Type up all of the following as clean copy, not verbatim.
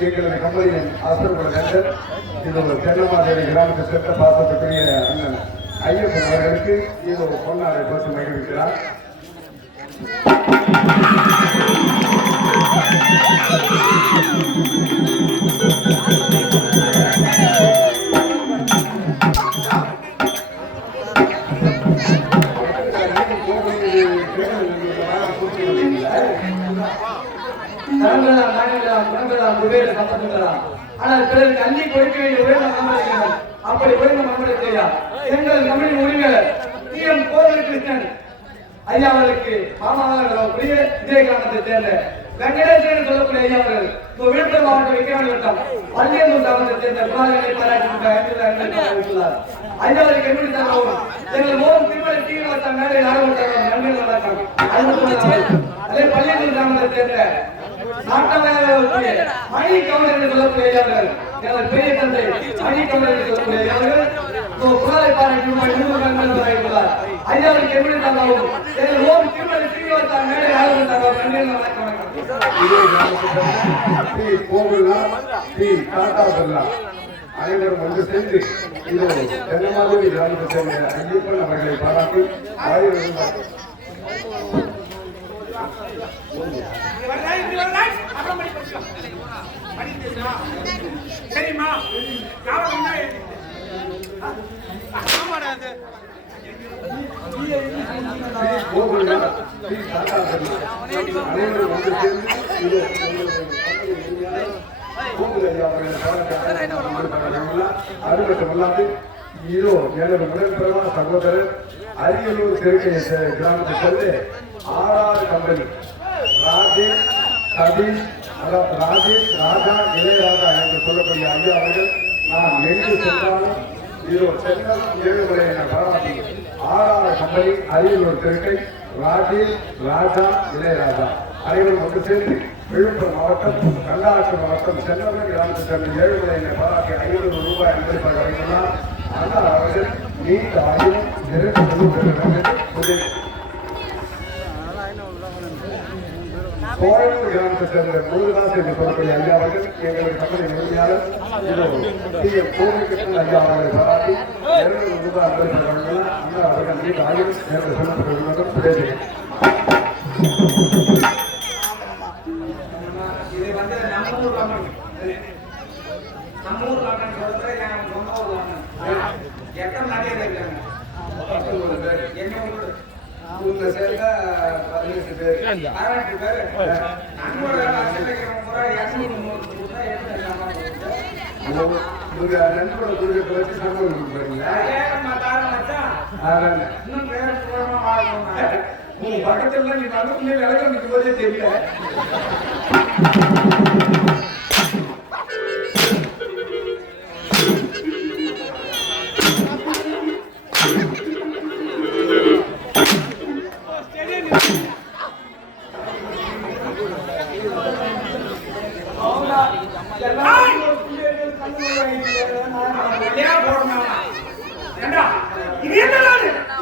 எங்களது கம்பெனியின் ஆசிரியர் நண்பர் இந்த தென்னமாதேவி கிராமத்தை சேர்ந்த பாசத்துக்குரிய அண்ணன் ஐயப்பன் அவர்களுக்கு இது ஒரு பொன்னாரை போட்டு மகிழ்விக்கிறார். ஆனால் பிறருக்கு அள்ளி கொடுக்க வேண்டிய உரை நாம் அப்படி உரை நம்ம தெரியாது. எங்கள் தமிழ் உரிமையாளர் டி.எம். கோவிலகிருஷ்ணன் ஐயா அவர்களுக்கு மாமாவாக இதே கிராமத்தை சேர்ந்த வெங்கடேஸ்வரன் சொல்லக்கூடிய ஐயா அவர்கள் விழுப்புரம் மாவட்டம் விக்கிரவாண்டி வட்டம் பள்ளியந்தூர் கிராமத்தை சேர்ந்த குமாரனை பாராட்டி ஐயா அவருக்கு எப்படி தரவும் எங்கள் மூலம் திருமணம் தீவிரவாசம் மேலே அதே பள்ளியந்தூர் கிராமத்தை சேர்ந்த மணி கவுண்டர் என்று சொல்லக்கூடிய பெரிய தந்தை மணி கவுண்டர் என்று சொல்லக்கூடிய புகாரை பாராட்டி ஐயாவுக்கு எப்படி தந்தாவும் ஓம் திருமலை சீனிவாசன் மேலே யாரும் தந்தாவும் கண்டிப்பா அனைவரும் ஒன்று சேர்ந்து இது தென்னமாதிரி கிராமத்தை சேர்ந்த ஐயப்பன் அவர்களை பாராட்டி சரிம்மா அனைவரும் ஒன்று சேர்ந்து இது அது மட்டுமல்லாது இதோ எனது உடன்பிறவான சகோதரர் அரியலூர் திருக்கை கிராமத்தை சேர்ந்து ஆர்ஆர் கம்பெனி ராஜேஷ் சதீஷ் ராஜேஷ் ராஜா இளையராஜா என்று சொல்லக்கூடிய ஐயா அவர்கள் நான் எங்கு சென்றாலும் இதோ சென்னம் ஏழுமுறை என பாராட்டி ஆர்ஆர் கம்பெனி அரியலூர் திருக்கை ராஜேஷ் ராஜா இளையராஜா அனைவரும் ஒன்று சேர்ந்து விழுப்புரம் மாவட்டம் கல்லாட்சி மாவட்டம் சென்னவர கிராமத்தை சேர்ந்த ஏழுமுறை என பாராட்டி 500 ரூபாய் அன்பளிப்பாக வழங்கினார். ஆனால் அவர்கள் நீண்ட ஆயுதம் நிறைவு கோயம்பூர் கிராமத்தை சேர்ந்த முருகதாஸ் என்று சொல்லக்கூடிய ஐயா அவர்கள் எங்களுடைய கம்பெனி உரிமையாளர் கோவில்கிருஷ்ணன் ஐயா அவர்களை பாராட்டி 200 ரூபாய் அன்பளிப்பாக வழங்கினார். ஆனால் அவர்கள் நீண்ட ஆயுதம் நேற்று சொல்லப்பட்டுள்ளதும் பேசுகிறேன். உங்க சேர்ந்த 18 பேர் 18 பேர் உங்க நண்பரோட குடும்பத்தை வச்சு சம்பளம் கொடுக்குறீங்களா? உங்க பக்கத்துல நீ நடுவுல விளக்கம் நிற்கும் போதே தெரியல.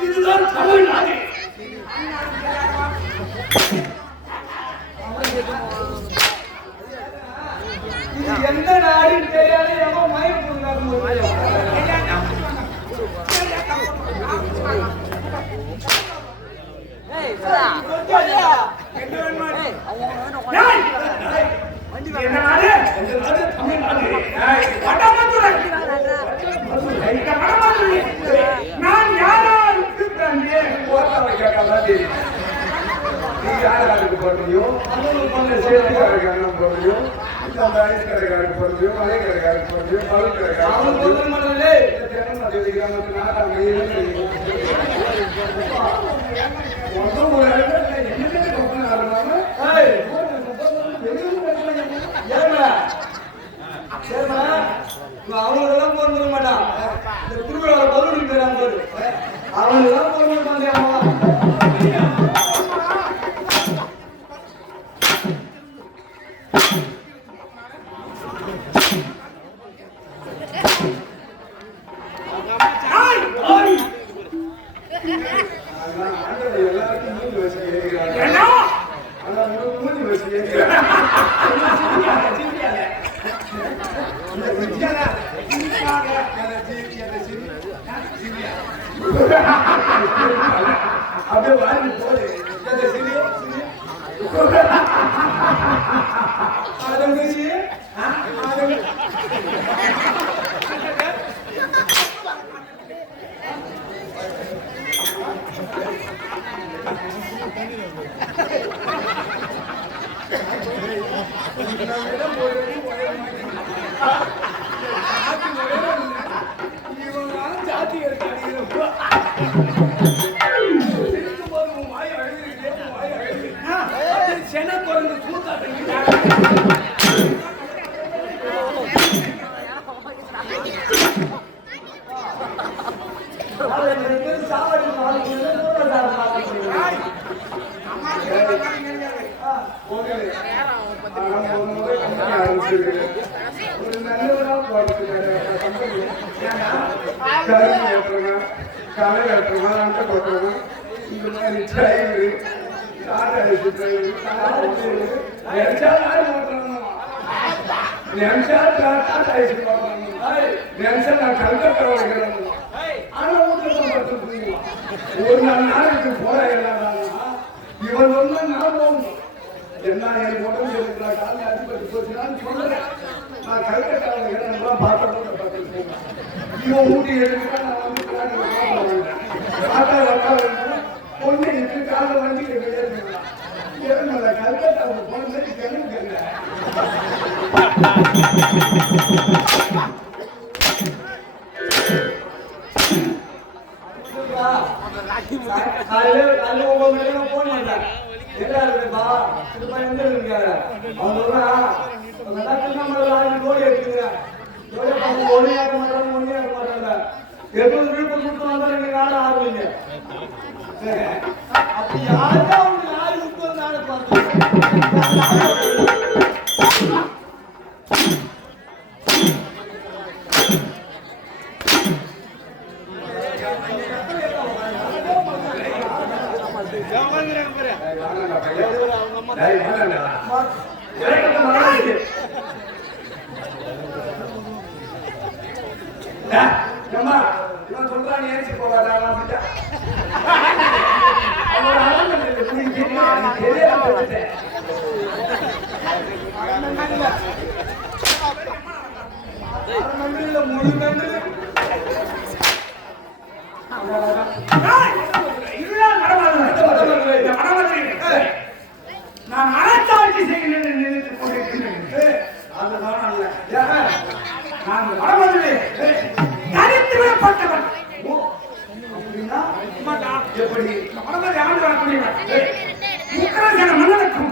இதுதான் தமிழ்நாடு. எந்த நாடுன்னு தெரியாது எவோ மயக்கம் நான் யாராருக்கு தந்தேன் நீ யாருக்கு போடுறியோ சேத்துக்காரருக்கு அண்ணன் போடுறியோ இந்த கடைக்காரருக்கு போடுறியோ மலை கடைக்காரருக்கு போடுறியோ பழு கடைக்காரருக்கு கிராமத்து நாட்டாங்க அவங்களெல்லாம் போட மாட்டான். இந்த குடும்பத்தோட பொருள் பேராங்க அவங்களெல்லாம் போட மாட்டாங்க. எல்லாருக்கும் மூணு வயசு கேட்கிறாங்க. ஆனா மூணு வயசு கேட்கிறாங்க. அப்படியே வாங்கி போடு. கலைஞர் போட்டவங்க இந்த மாதிரி டிரைவரு டாடா ஏசி டிரைவரு நினைச்சா டாடா ஏசி நினைச்சா நான் கல்கத்தா வைக்கிறேன். ஆனா வீட்டுக்கு ஒரு நாளைக்கு போற எல்லாம் இவன் ஒண்ணு நான் போகணும். என்ன எனக்கு உடம்பு இருக்கிற காலையில் அடிப்பட்டு போச்சுனான்னு சொல்றேன். நான் கல்கத்தா வைக்கிறேன் பார்த்து இவன் ஊட்டி எடுத்துட்டா நான் வந்து பொண்ணு இருக்கு காலை வண்டி கல்கத்தா போனது கிளம்பி தெரியல. காலையில 9 மணிக்கு போன் பண்ணேன். என்ன இருக்குப்பா திருப்பி எங்க இருக்காரு அவங்க ஜோடி எடுத்துங்க. ஜோடி பார்த்து ஒளியாக மாட்டாங்க எப்போது விழுப்புரம் கொடுத்து வந்தா நீங்க நாட ஆடுவீங்க. அப்படி யாருக்கா அவங்க யாரு கொடுத்து நாட பார்த்து சொல்றான் ஏசி போவாடா நான் அறச்சாட்சி செய்கிறேன் நினைத்துக் கொண்டிருக்கிறேன். நான் வடமதுரை தனித்து விடப்பட்டவன். எப்படி வடமதுரை ஆண்டு வரக்கூடியவன். முக்கரசேனன் மன்னனுக்கும்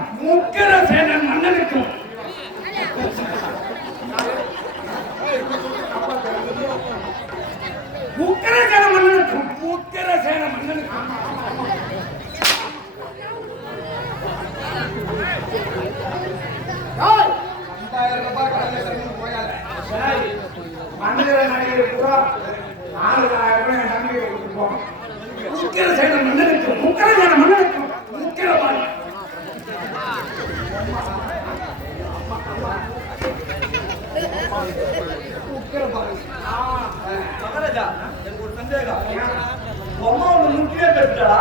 மன்னர் நடிகர் பூரா 4000 ரூபாய் நம்பிக்கை கொடுத்துருப்போம். முக்கரசேன மன்னனுக்கும் முக்கிரபாணி மகாராஜா எனக்கு ஒரு சந்தேகம். அம்மா ஒண்ணு முக்கிய பெற்றா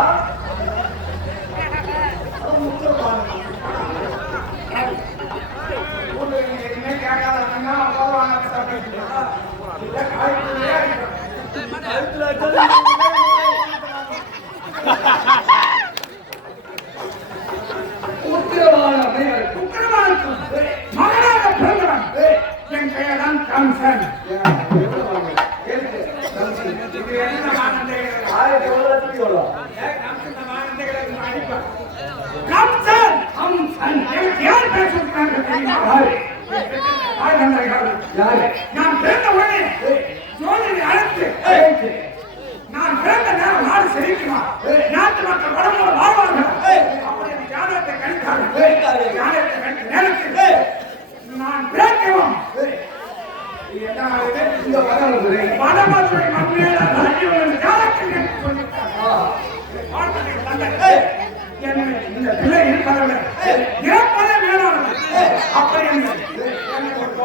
மகனாக பிறந்தவன் என் பெயர்தான் கம்சன். கம்சன் ஹம்சன் யார் பேசுகிறாங்க தெரியுமா? நான் பிறந்த உடனே ஜோதியை அழைத்து நான் பிறந்த நேரம் நாடு செழிக்குமா, நாட்டு மக்கள் வளமோடு வாழ்வார்கள் அப்படி அந்த ஜாதகத்தை கணித்தார்கள். ஜாதகத்தை கணித்த நேரத்தில் நான் பிறக்கவும் வடமதுரை மண்ணில் இந்த பிள்ளை இருப்பதில்லை இறப்பதே மேலானது. அப்படி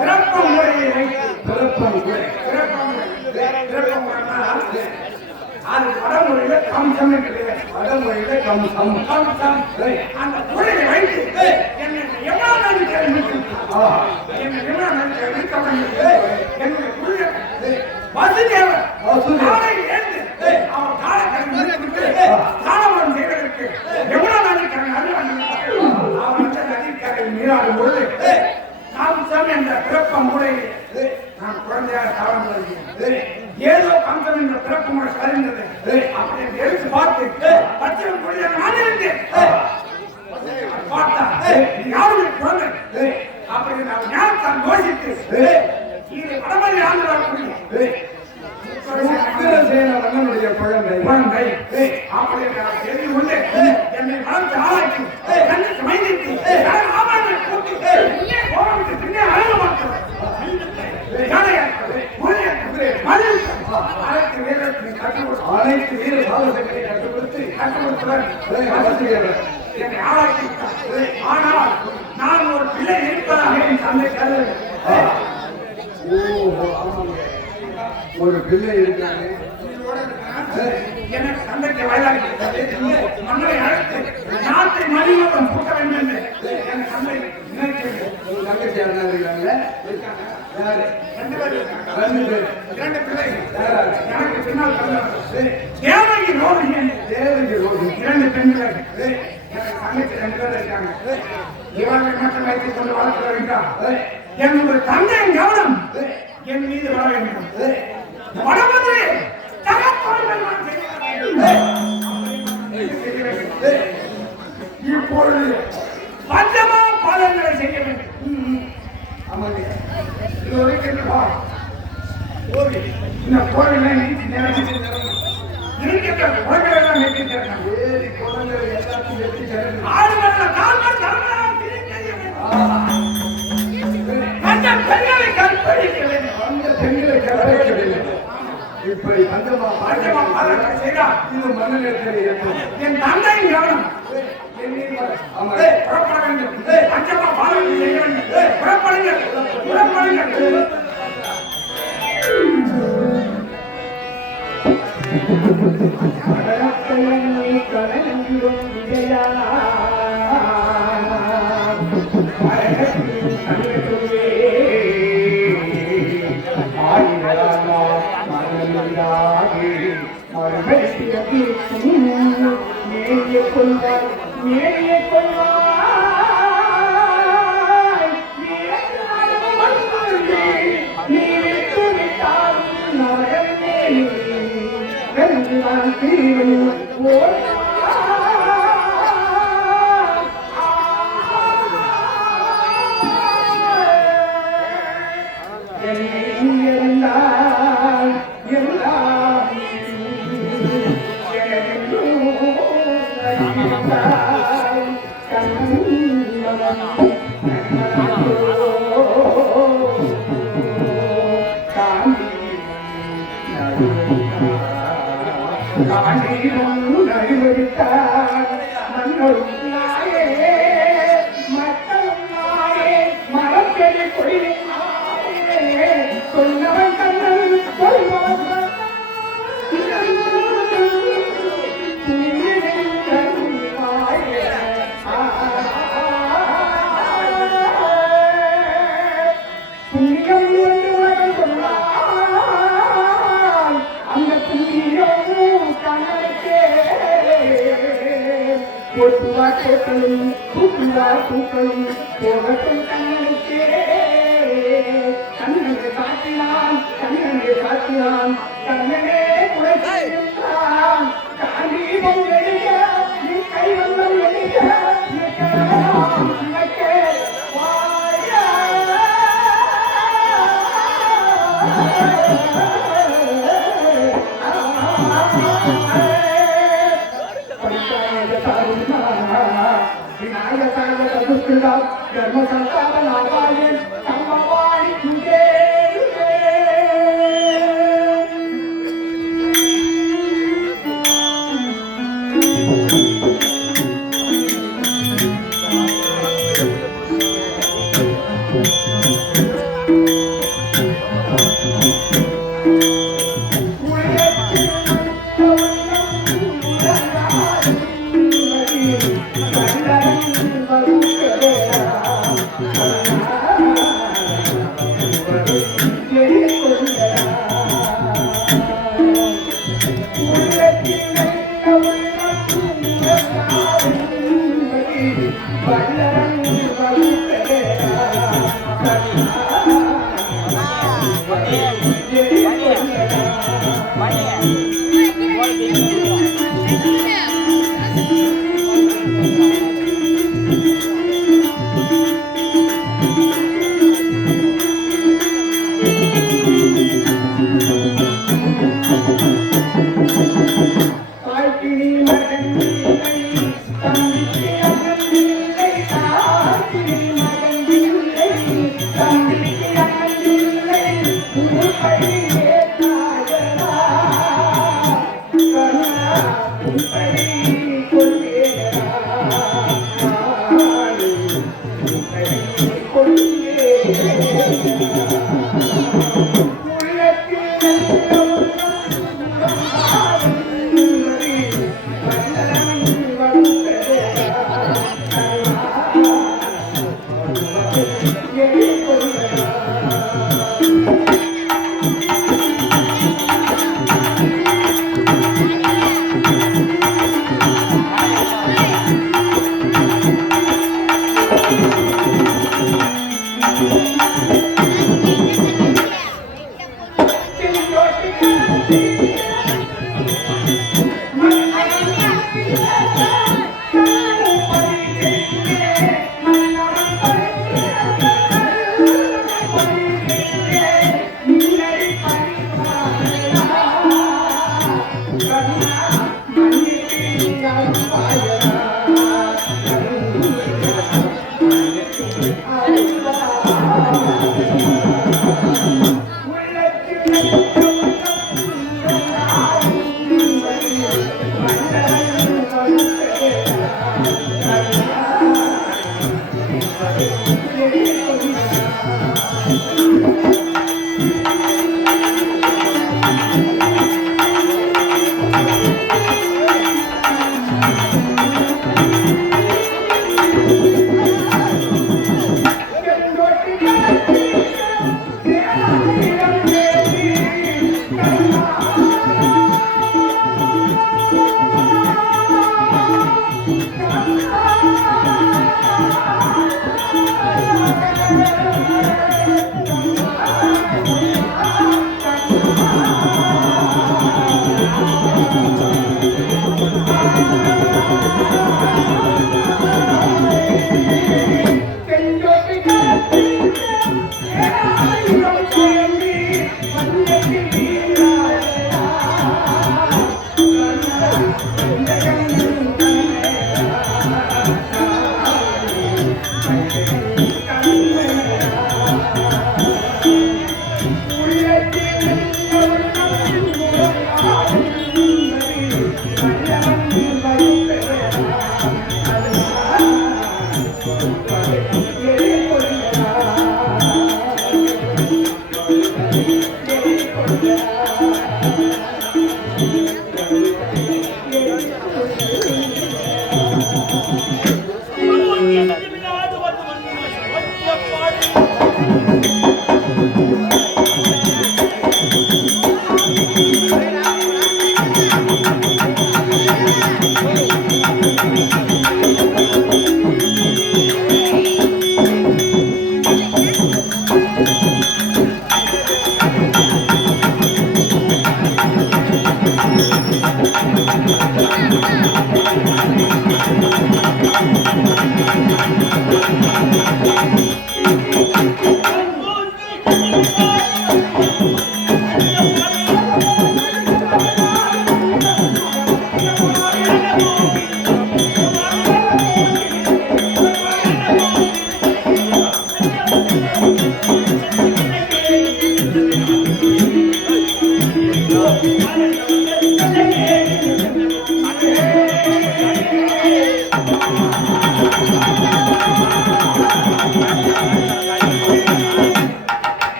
பிறப்பு முறையை அது வடமுறையில கம்சம் வடமுறையில கம்சம் அந்த முறையை வைத்து என்னை எவ்வளவு என்னுடைய குருவிய வசுதேவர் காலை எழுந்து அவர் காலக்கடன் தானவரம் செய்வதற்கு எவ்வளவு நதிக்கரை அவர் அந்த நதிக்கரை நீராடும் பொழுது கம்சம் என்ற பிறப்ப முறையை நான் குழந்தையாக தவறம் வருகிறேன். ஏதோ கம்சம் என்ற பிறப்பு முறை சரிந்தது அப்படி எடுத்து பார்த்து பச்சையம் குழந்தையாக நான் இருந்தேன். பார்த்தா யாருடைய குழந்தை அப்படி நான் ஞானத்தான் யோசித்து இது வடமொழி ஆண்டு வரக்கூடிய மன்னனுடைய குழந்தை அப்படி நான் தெரிந்து கொண்டு என்னை வளர்த்து ஆளாக்கி கண்ணுக்கு மைந்திட்டு ஆமாங்களை கூட்டி கோபத்துக்கு பின்னே அழகு மாற்றேன். அனைத்து வீரர்களுக்கு பாலசக்கரை கற்றுக் கொடுத்து என்னை ஆளாக்கி விட்டார். ஆனால் நான் ஒரு பிள்ளை இருப்பதாக என் தந்தை கருது. ஒரு பிள்ளை இருக்காங்க. எனக்கு தந்தைக்கு வயதாகி மன்னரை அழைத்து நாட்டை மணிமூலம் கூட்ட வேண்டும் என்று என் தந்தை நினைக்கிறது. ஒரு தங்கச்சி யாரா இருக்காங்க? யாரு? 2 பேர் இருக்காங்க. 2 பேர். 2 பிள்ளைகள். எனக்கு பின்னால் பிறந்தவர் தேவகி ரோகிணி. தேவகி ரோகிணி. 2 பெண்கள். எனக்கு தங்கச்சி 2 பேர் இருக்காங்க. இவர்கள் மட்டும் வைத்துக் கொண்டு வளர்க்க வேண்டாம். என்னுடைய தந்தையின் கவனம் என் மீது வர வேண்டும். வடமதுரை இப்பொழுது பஞ்சமா பாதங்களை செய்ய வேண்டும். இந்த கோவிலை இருக்கின்ற கோவிலெல்லாம் வெட்டித்தரணும். ஆடுகள கால்கள் தரலாம் அந்த பெண்களை கற்பழிக்க வேண்டும். அந்த பெண்களை கற்பழிக்க வேண்டும். இப்படி பஞ்சமா பாதங்களை செய்தால் இது மனநிலை என் தந்தையின் கவனம் புறப்பட வேண்டும். பஞ்சமா பாதங்களை செய்ய வேண்டும். புறப்படுங்கள், புறப்படுங்கள்.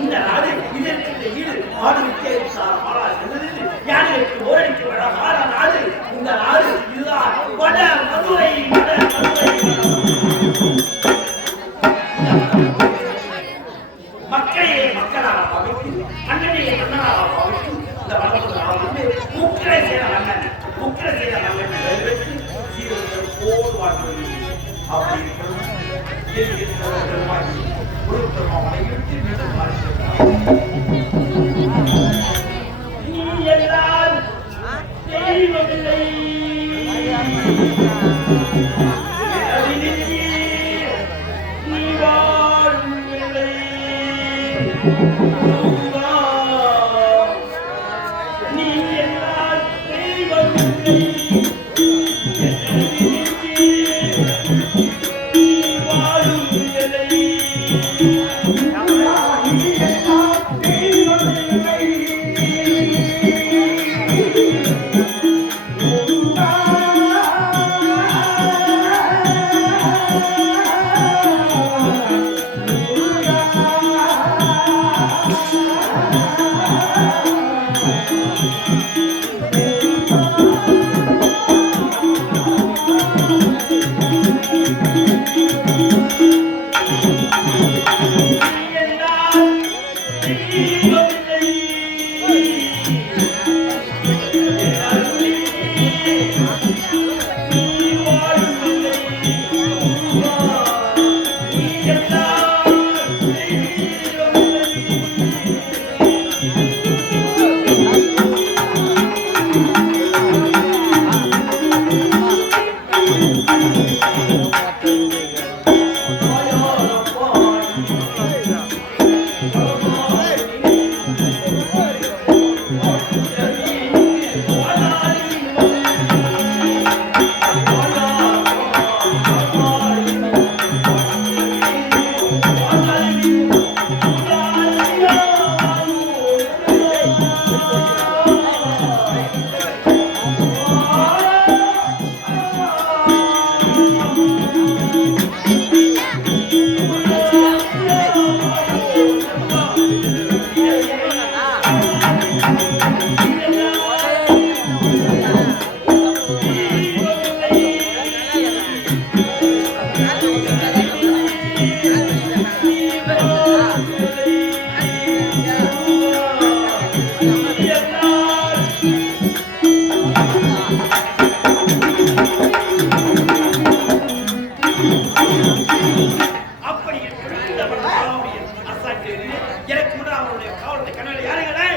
இந்த நாடு ஆளுக்கு யானைக்கு ஓரடிக்கு அழகான நாடு இந்த நாடு இதுதான் வட மதுரை மக்களையே மக்களாக பகைத்து மன்னனையே மன்னனாக பகைத்து இந்த வடமதுரை முக்கிரை செய்த மன்னன் நிறைவேற்றி சீரர்கள் போர் வாழ்வது அப்படி நீ எல்லாம் தெய்வமில்லை நீ வாழும் இல்லை நீ எல்லாம் தெய்வமில்லை எனக்கு முன்னாடி அவருடைய காவலத்தை கண்ணாடி யாருங்களே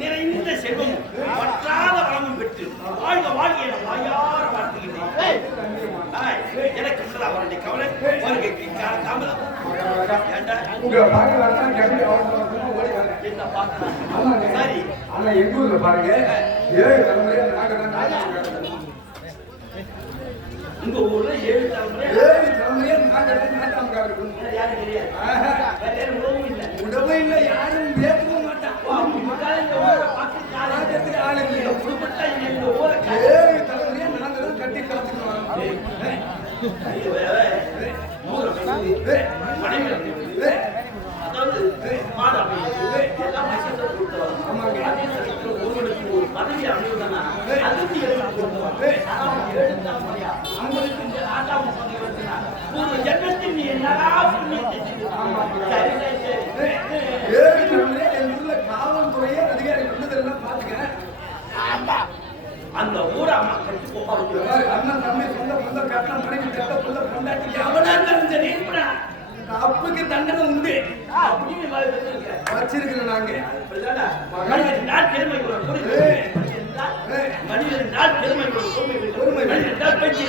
நிறைந்த செல்வமும் வற்றாத வளமும் பெற்று வாழ்க வாழ்க என வாயார வாழ்த்துகின்றேன். எனக்கு அவருடைய கவலை வருகைக்கு தாமதம் என்ன பார்க்கலாம். சரி ஆனா எங்க ஊர்ல பாருங்க 7 தலைமுறையா உங்க ஊர்ல 7 தலைமுறையா யாரும் தெரியாது. உடம்பு இல்ல யாரும் பேசவும் மாட்டான். குடும்பத்தை இந்த ஊரை 7 தலைமுறையா நாங்க தான் கட்டி காத்துக்கிறோம். அதாவது மாதம் எல்லாம் ஒருவனுக்கு ஒரு பதவி அமைவதுனா அதுக்கு ஒரு ஜென்மத்தில் நீ என்னடா புண்ணியத்தை காவல்துறையே அதிகாரி வந்ததெல்லாம் பாத்துக்கிறேன். அந்த ஊரை மக்களுக்கு அண்ணன் தம்பி சொந்த சொந்த கட்டணம் மனைவி கட்ட புள்ள கொண்டாட்டி எவனா இருந்தாலும் சரி அப்புக்கு தண்டனை உண்டு வச்சிருக்கிறோம் நாங்க. மனிதன் நாள் பெருமை மனிதன் நாள் பெருமை மனிதன் பேச்சு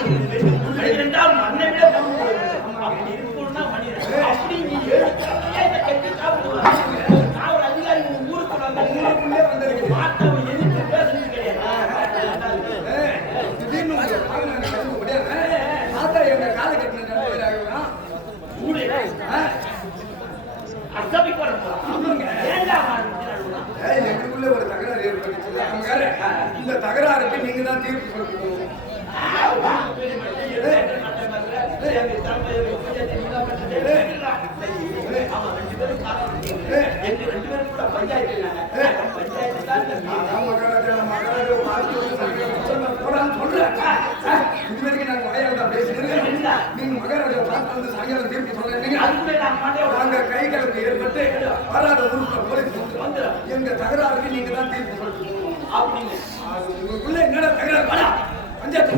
மனிதன் மண்ணை விட அப்படி இருக்கணும்னா மனிதன் அப்படி நீ கட்டி காவல் அதிகாரி ஊருக்கு ஊருக்குள்ளே வந்திருக்கு. மாற்றவன் எதிர்த்து பேசுறது கிடையாது. திடீர்னு தாத்தா எங்க காலை கட்டின எங்க தலைமையை பஞ்சாயத்து நீ தான் பண்ணிட்டு ஆமா 2 பேரும் காரணம் எங்க 2 பேரும் கூட பஞ்சாயத்து பஞ்சாயத்து தான் இது வரைக்கும் நாங்க வாயால பேசுறேன். நீங்க மகாராஜா பார்த்து வந்து சாயங்காலம் தீர்ப்பு சொல்றீங்க. நாங்க கை கலப்பு ஏற்பட்டு வராத ஊருக்கு போலீஸ் வந்து எங்க தகராறுக்கு நீங்க தான் தீர்ப்பு சொல்லிட்டு அப்படின்னு உங்களுக்குள்ள என்னடா தகராறு வேணா பஞ்சாயத்து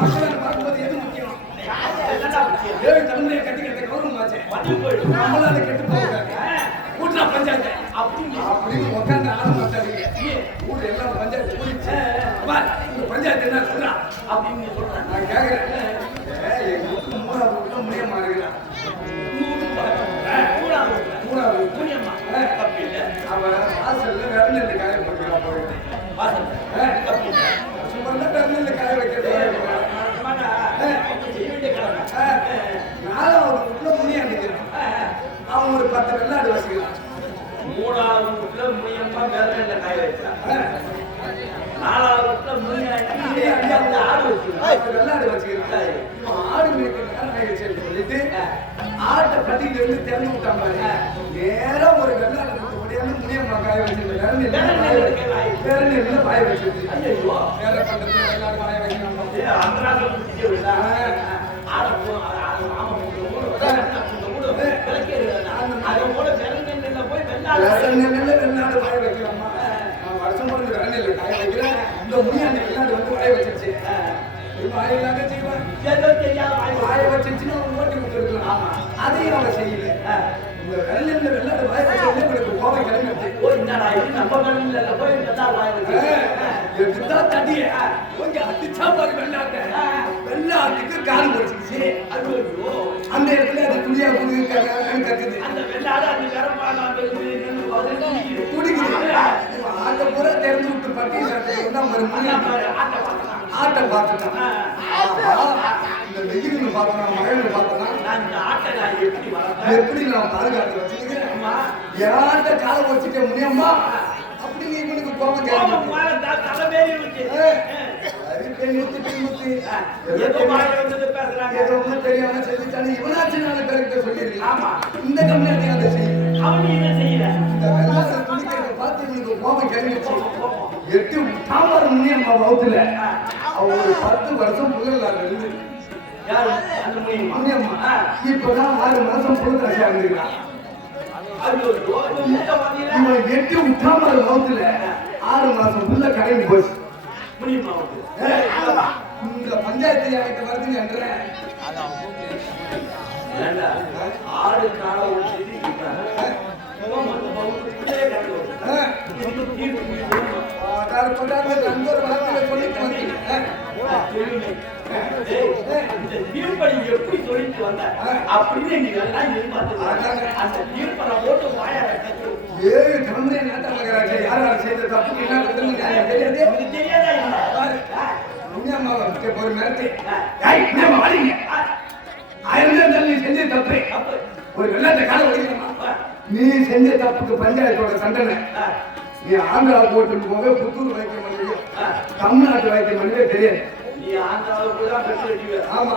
மக்களை பார்க்கும்போது எது முக்கியம்? ஏழு தலைமுறையை கட்டிக்கிட்ட கௌரவமாச்சே நம்மளால கெட்டு போகிறாங்க கூட்டா பஞ்சாயத்து அப்படின்னு உட்காந்து ஆரம்பிச்சாங்க. ஊர் எல்லாம் பஞ்சாயத்து கூடிச்சு இந்த பஞ்சாயத்து என்ன சொல்றான் அப்படின்னு சொல்றேன். நான் கேட்கிறேன். எங்க வீட்டுக்கு 3வது வீட்டுல முடியமா இருக்கிறான். 3வது புரியம்மா அவன் வாசல்ல வெறுநெல்லு காய போட்டுருக்கான் போயிட்டு சும்மா வெறுநெல்லு காய வைக்கிறது. 4வது வீட்டுல முடியா நிற்கிறான். அவன் ஒரு 10 வெள்ளாடு வச்சுக்கிறான். 3வது வீட்டுல முனியம்மா வேற காய வச்சான். 4வது வீட்டுல முனியா ஆடு வச்சுக்கிறான். வெள்ளாடு வச்சுக்கிறான். ஆடு மேய்க்கிறது சொல்லிட்டு ஆட்டை கட்டிட்டு இருந்து திறந்து விட்டான் பாருங்க. நேரா ஒரு வெள்ளாடு முடியாம முடியம்மா காய வச்சிருக்கு. வேற நெல்ல காய வச்சிருக்கு. ஐயோ வேற பண்றது வெள்ளாடு காய வைக்கணும். வெள்ளாடு காய வைக்கலாமா? வருஷம் பிறந்து வேற நெல்ல காய வைக்கிறேன். இந்த முடியாண்ட வெள்ளாடு வந்து காய வச்சிருச்சு. வாயிலாக செய்வான். வாய வச்சிருச்சுன்னா ஓட்டி விட்டுருக்கலாம். அதையும் அவன் செய்யல. இந்த வெள்ளையில வெள்ளாடு வாய வச்சு உங்களுக்கு கோபம் கிளம்பிடுச்சு. எடுத்துதான் தடிய கொஞ்சம் அடிச்சா பாரு வெள்ளாட்ட. வெள்ளாட்டுக்கு கால் வச்சிருச்சு. அந்த இடத்துல அது துணியா கத்துது. குடிக்குது. ஆட்டை பூரா திறந்து விட்டு பட்டி ஆட்டை பார்த்துட்டான். இந்த வெயில்னு பார்த்தோம் மழைன்னு பார்த்தோம்னா எப்படி நான் பாதுகாத்து வச்சுக்கிறேன். யார்கிட்ட காலை வச்சுக்க முடியுமா அப்படின்னு இவனுக்கு கோபம் தெரியாம செஞ்சுட்டானு இவனாச்சு நாலு பேருக்கு சொல்லிருக்கலாம். இந்த கம்மியாட்டி அதை செய்யல. இந்த வெள்ளாட துணிக்கிறத பார்த்து இவனுக்கு கோபம் கிளம்பிடுச்சு. 8 தாமரை முனியம்மா வகுத்துல அவ ஒரு 10 வருஷம் புள்ளலாக இருந்து முனியம்மா இப்பதான் 6 மாசம் புள்ளராசியா இருந்திருக்கான். இவன் 8 தாமரை வகுத்துல 6 மாசம் புள்ள கடைக்கு போச்சு. இந்த பஞ்சாயத்து ஆகிட்ட வருதுன்னு என்றேன். ஆடு கால எப்படி சொல்லிட்டு வந்த அப்படின்னு நீங்க எல்லாம் எதிர்பார்த்து அந்த தீர்ப்பை போட்டு வாயா 7 தலைமுறை நாட்டாளர்களாக யார் செய்த தப்பு என்ன தெரியாதா? ஒரு நேரத்தை செஞ்ச தப்பு ஒரு வெள்ளாட்ட கால வடிக்கணுமா? நீ செஞ்ச தப்புக்கு பஞ்சாயத்தோட தண்டனை. நீ ஆந்திரா போட்டு போக புத்தூர் வைத்தியம் பண்ணுவீங்க, தமிழ்நாட்டு வைத்தியம் பண்ணவே தெரியாது. ஆமா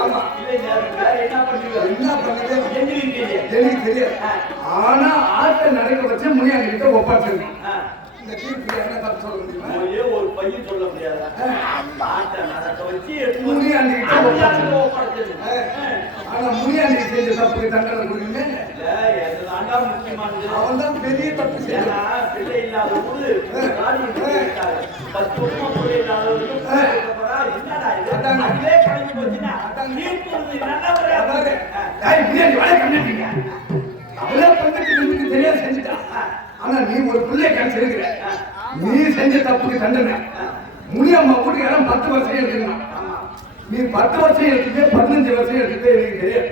ஆமா என்ன பண்ணுங்க எனக்கு தெரியாது. ஆனா ஆட்டை நடக்க வச்சு முனியாண்டிகிட்ட ஒப்பாச்சிருக்கேன். இந்த தீர்ப்பு என்ன தப்பு சொல்ல முடியுமா? ஒரு பையன் சொல்ல முடியாது. ஆட்டை நடக்க வச்சு முனியாண்டிகிட்ட ஒப்பாச்சிருக்கேன். ஆனா முனியாண்டி செஞ்ச தப்புக்கு தண்டனை கொடுங்க. அவன் தான் பெரிய தப்பு செய்யறான். பிள்ளை இல்லாத போது 10 வருஷம் பிள்ளை இல்லாதவர்களும் கலந்து போச்சுன்னா தெரியாது செஞ்சுட்டான். ஆனா நீ ஒரு பிள்ளை கிடைச்சிருக்கிற. நீ செஞ்ச தப்புக்கு தண்டனை முனியம்மா வீட்டுக்கு 10 வருஷம் எடுத்துக்கலாம். நீ 10 வருஷம் எடுத்துட்டு 15 வருஷம் எடுத்துட்டு எனக்கு தெரியாது.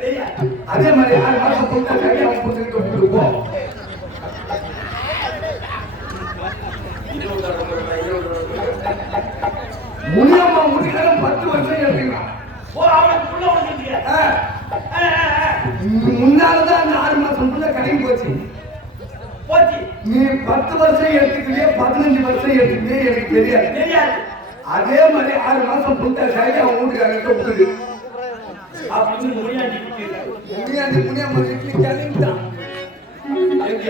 அதே மாதிரி 6 மாசம் பொண்ணு அவன் புரிஞ்சுக்கிட்டு விட்டுருப்போம். முனியம்மா வீட்டுக்கு 10 வருஷம் எடுத்துக்கலாம். முன்னாலதான் அந்த 6 மாசம் புள்ள கடைக்கு போச்சு. நீ 10 வருஷம் எடுத்துக்கிட்டே 15 வருஷம் எடுத்துக்கிட்டே எனக்கு தெரியாது. அதே மாதிரி 6 மாசம் புள்ள சரியா அவன் வீட்டுக்காரர்கிட்ட விட்டுது. அப்படின்னு முனியாண்டி முனியாண்டி முனியம்மா வீட்டுல கிளம்பிட்டான். எங்க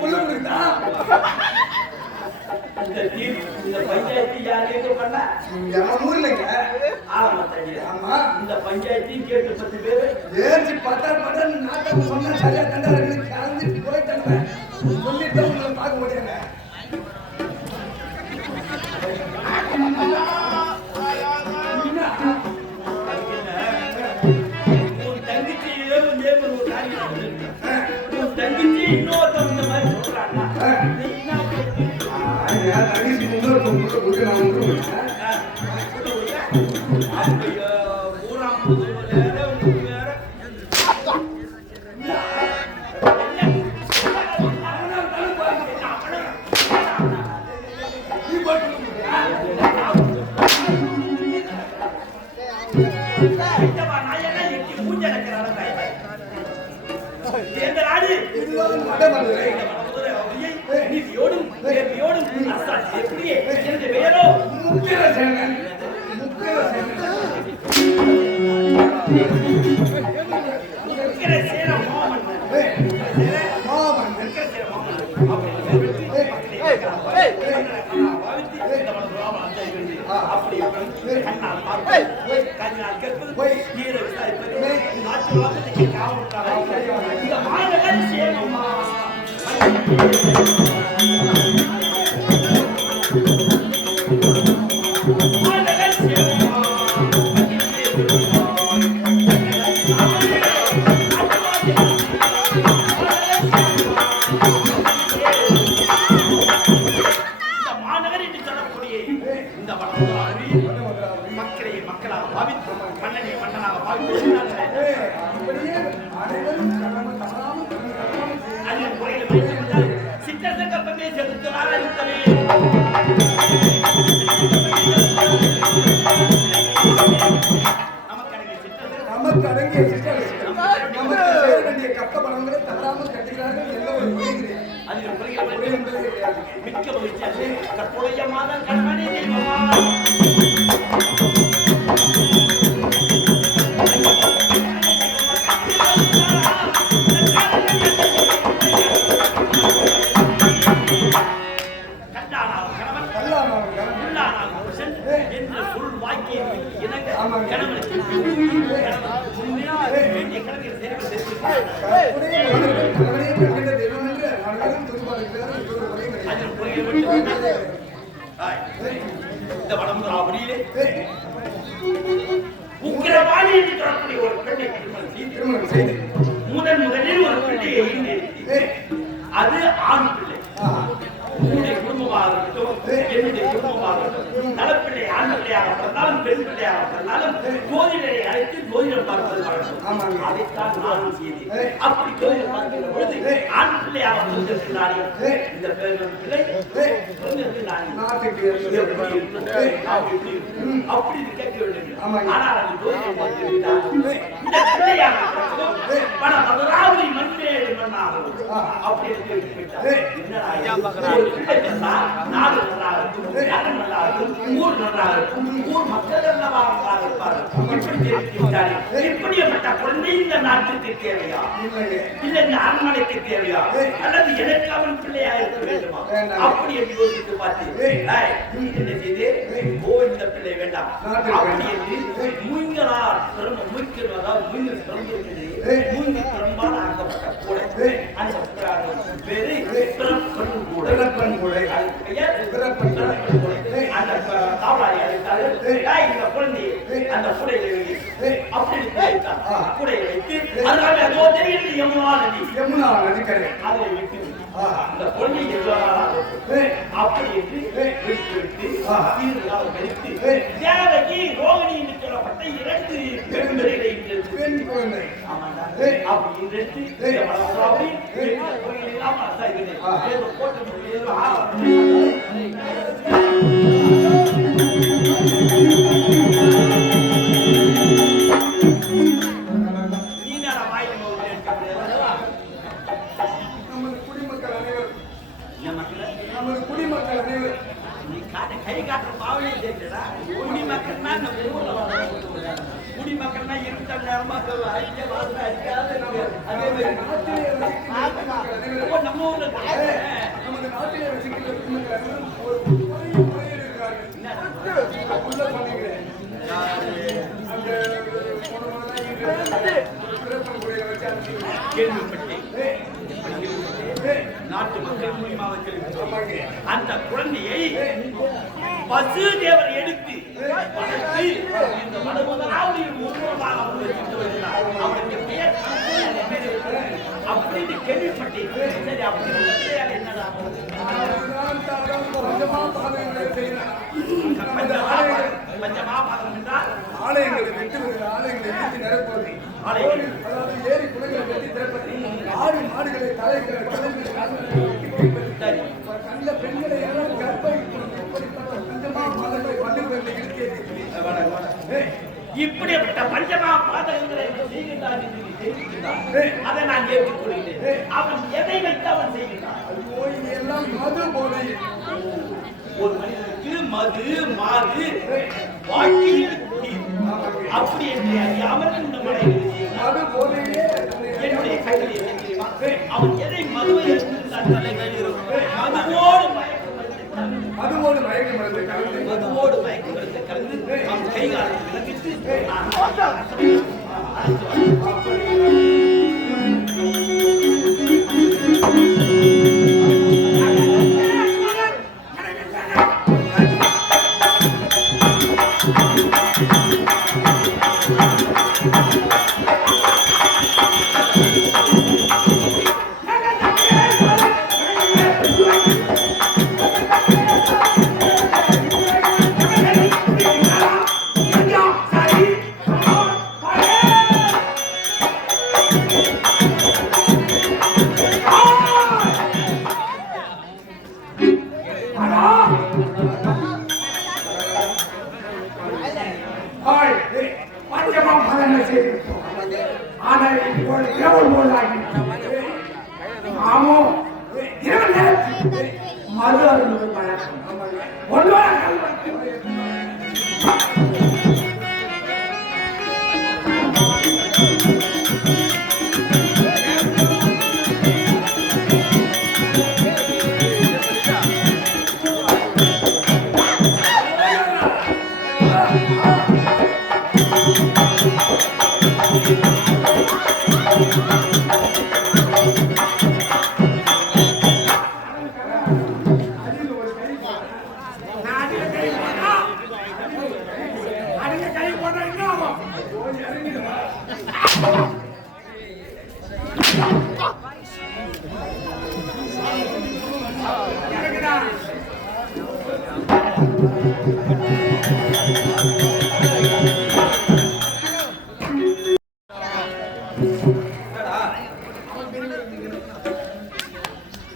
புள்ள கொடுத்தான். இந்த பஞ்சாயத்து யார் எங்க பண்ணா என் ஊர்லங்க. ஆமா தெரியுது. ஆமா. இந்த பஞ்சாயத்தையும் கேட்டு 10 பேரு ஏற்றி பட்டார் நாட்டம் சொன்னா சரியா தண்டனை கிளம்பிட்டு போயிட்டாங்க. சொல்லிட்டு உங்களை பார்க்க முடியாங்க. உன் தங்கச்சி ஒரு காரியம் உன் தங்கச்சி இன்னொருத்தவங்க இந்த மாதிரி சொல்றாங்க. நீ என்ன தங்கச்சி முன்னோர் நான் வந்து இந்த வடமுறாவடியிலே உக்கிரவாணி என்று சொல்லக்கூடிய ஒரு பெண்ணை திருமணம் செய்து முதலில் ஒரு பிள்ளையை ஈன்றெடுத்து அது ஆண் பிள்ளை. உன்னுடைய குடும்பமாக இருக்கட்டும், என்னுடைய குடும்பமாக இருக்கட்டும், நலப்பிள்ளை ஆண் பிள்ளையாக பிறந்தாலும் பெண் பிள்ளையாக பிறந்தாலும் ஜோதிடரை அழைத்து ஜோதிடம் பார்ப்பது வழக்கம். அதைத்தான் நானும் செய்தேன். அப்படி ஜோதிடம் பார்க்கின்ற பொழுது ஆண் பிள்ளையாக பிறந்திருக்கிறாரே இந்த பிள்ளை பிறந்திருக்கிறாரே அப்படி கேட்க வேண்டும். ஆனால் அந்த ஜோதிடம் பார்த்துவிட்டார் இந்த பிள்ளையாக பல மதுராவதி மண்மேடு மண்ணாகும் அப்படி கேட்டுவிட்டார். என்னடா நாடு நன்றாக இருக்கும், நகரம் நன்றாக இருக்கும், ஊர் நன்றாக இருக்கும், ஊர் மக்கள் நன்றாக இருப்பார்கள். இப்படி தெரிவித்தார்கள். இப்படிப்பட்ட குழந்தை இந்த நாட்டுக்கு தேவையா, இல்லை இந்த அரண்மனைக்கு தேவையா, அல்லது எனக்கு அவன் பிள்ளையா இருக்க வேண்டுமா? அப்படி என்று யோசித்து பார்த்தேன். என்ன செய்து இந்த பிள்ளை வேண்டாம் அப்படி என்று மூங்கலால் மூய்க்கிறது, அதாவது மூங்கில் பிறந்திருக்கிறது, மூங்கில் பிறம்பால் ஆக்கப்பட்ட கூடை. அந்த பேரு பிறப்பன் கூடை. அந்த காவலாளி அழைத்தார்கள். இந்த குழந்தையை அந்த கூடையில அப்படி கூடையை வைத்து அதனால அதோ தெரிகிறது யமுனா நதி. யமுனா நதிக்கரை அதை விட்டு அந்த குழந்தையை அப்படி என்று வைத்து கழித்து தேவகி ரோகிணி என்று சொல்லப்பட்ட 2 பெண்களை பெண் குழந்தை அப்படி எடுத்து குடிமக்கள் அனைவரும் கை காட்டுற பாவனையே தெரியலடா. குடிமக்கள்னா இந்த ஊர்ல குடிமக்கள்னா நேரமா அடிக்க வாசனை அடிக்காத அதே மாதிரி நம்ம ஊர்ல நமது நாட்டிலே வச்சுக்கிட்டு ஒரு முறையில் இருக்கிறார்கள். அதுக்குள்ள சொன்னீங்களே, அந்த திரைப்படம் குறையில வச்சு அனுப்பிச்சு கேள்விப்பட்டேன். நாட்டு மக்கள் மூலியமாக அந்த குழந்தையை வசுதேவர் எடுத்து வளர்த்து இந்த முதலாவது ஊர்வலமாக அவனுக்கு பெயர் அப்படின்னு கேள்விப்பட்டேன். சரி, அப்படி என்னடா பஞ்சமாபாதம் என்றால் ஆலயங்களை வெட்டுவது, ஆலயங்களை வெட்டி நிரப்புவது, அதாவது ஏரி குளங்களை வெட்டி திறப்பது, ஆடு மாடுகளை தலைகளை கண்ட பெண்களை எல்லாம் கற்பை இப்படிப்பட்ட பஞ்சமா மாதங்களை பள்ளிகளை இப்படிப்பட்ட பஞ்சமா பாதகங்களை செய்கின்றான் என்று நீ தெரிவிக்கின்றான். அதை நான் ஏற்றுக்கொள்கிறேன். அவன் எதை வைத்து அவன் செய்கின்றான்? எல்லாம் மது போதை. ஒரு மனிதனுக்கு மது மாது வாழ்க்கையில் அப்படி என்று அறியாமல் இந்த மலையில் மது போதையே என்னுடைய கையில் என்ன தெரியுமா? அவன் எதை மதுவை மதுவோடு மயக்க மருந்து கலந்து மதுவோடு மயக்க மருந்து கலந்து அவன் கைகாலை விளக்கிட்டு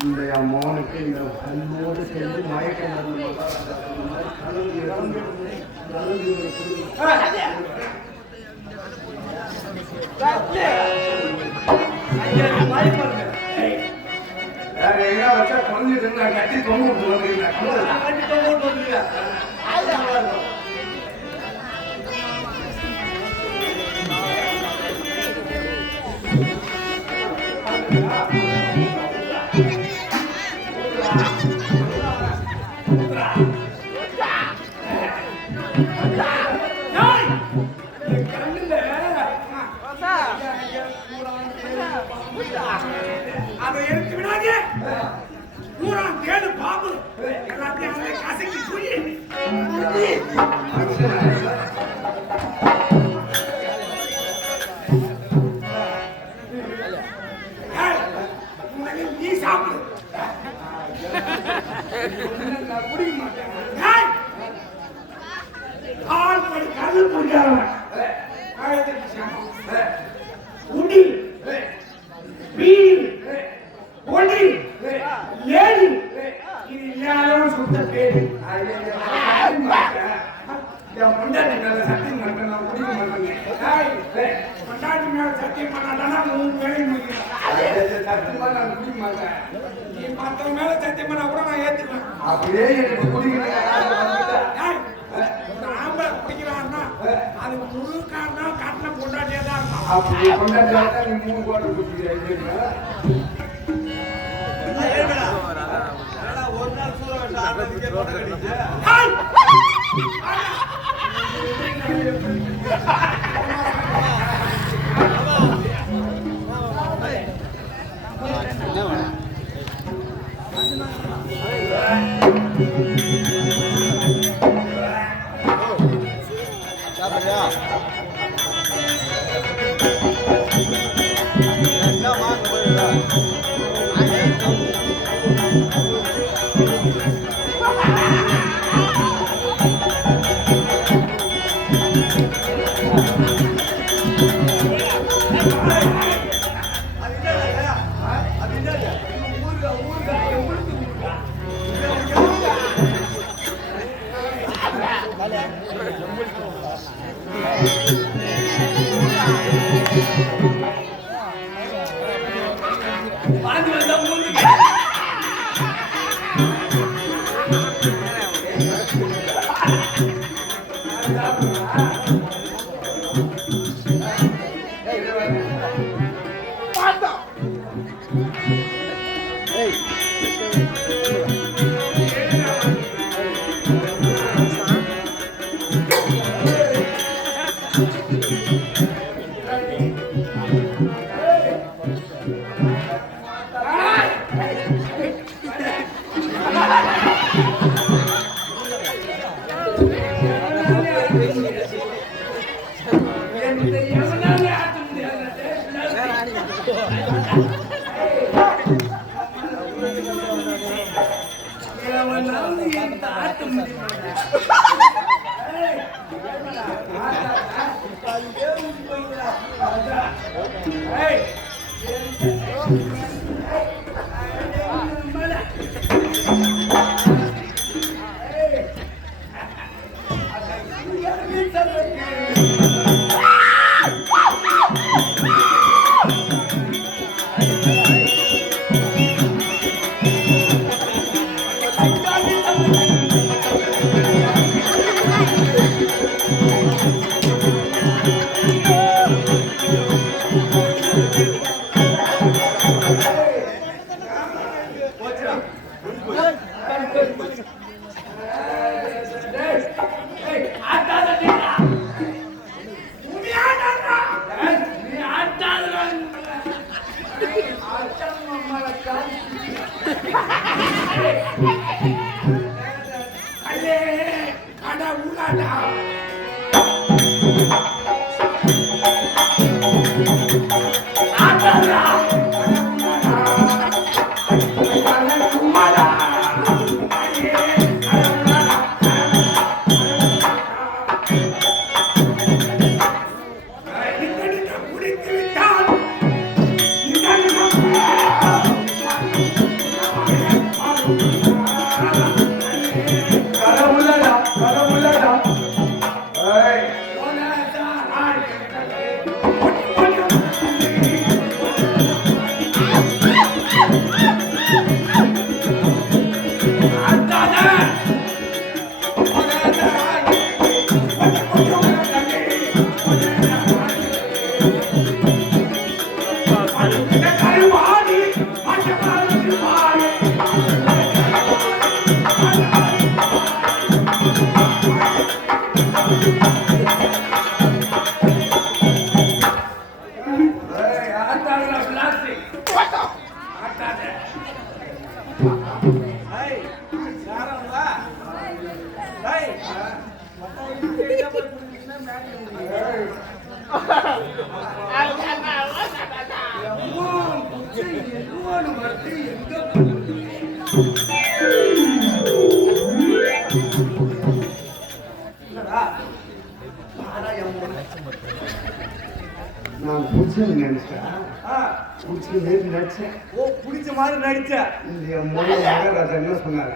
இந்த அம்மாவுக்கு இந்த அன்போடு சேர்ந்து மயக்க மருந்து வேற எங்க வச்சா குறைஞ்சிட்டு இருந்தா கட்டி தொங்க வந்துருக்கீங்க. அதை எடுத்து விடாதே. பூரா கேடு பாம்பு எல்லாத்தையும் அவனை கசக்கி சொல்லி நீ சாப்பிடு. குடிக்க மாட்டேன். ஆள் படி கல்லு குடிக்காதவன் குடி பீடி ஒடி ஏடி இது எல்லாரும் சுத்த பேரு. பொண்டாட்டி மேல சத்தியம் பண்ண நான் குடிக்க மாட்டேங்க. பொண்டாட்டி மேல சத்தியம் பண்ணாதானா 3 வேலையும் முடியும். சத்தியமா நான் குடிக்க மாட்டேன். நீ மத்தவங்க மேல சத்தியம் பண்ணா கூட நான் ஏத்துக்குவேன். அப்படியே எனக்கு குடிக்கிறேன். ஆம்பளை குடிக்கிறான்னா அது முழு காரணம் காட்டின பொண்டாட்டியா தான் அப்படி கொண்டாடி நீ 3 கோட்டை குடிக்கிறீங்க. ஒரு நாள் சூற வேண்டாம். நான் புடிச்சது நினைச்சேன். புடிச்சு நேற்று நடிச்சேன். ஓ பிடிச்ச மாதிரி நடிச்ச. இந்த மகாராஜா என்ன சொன்னார்?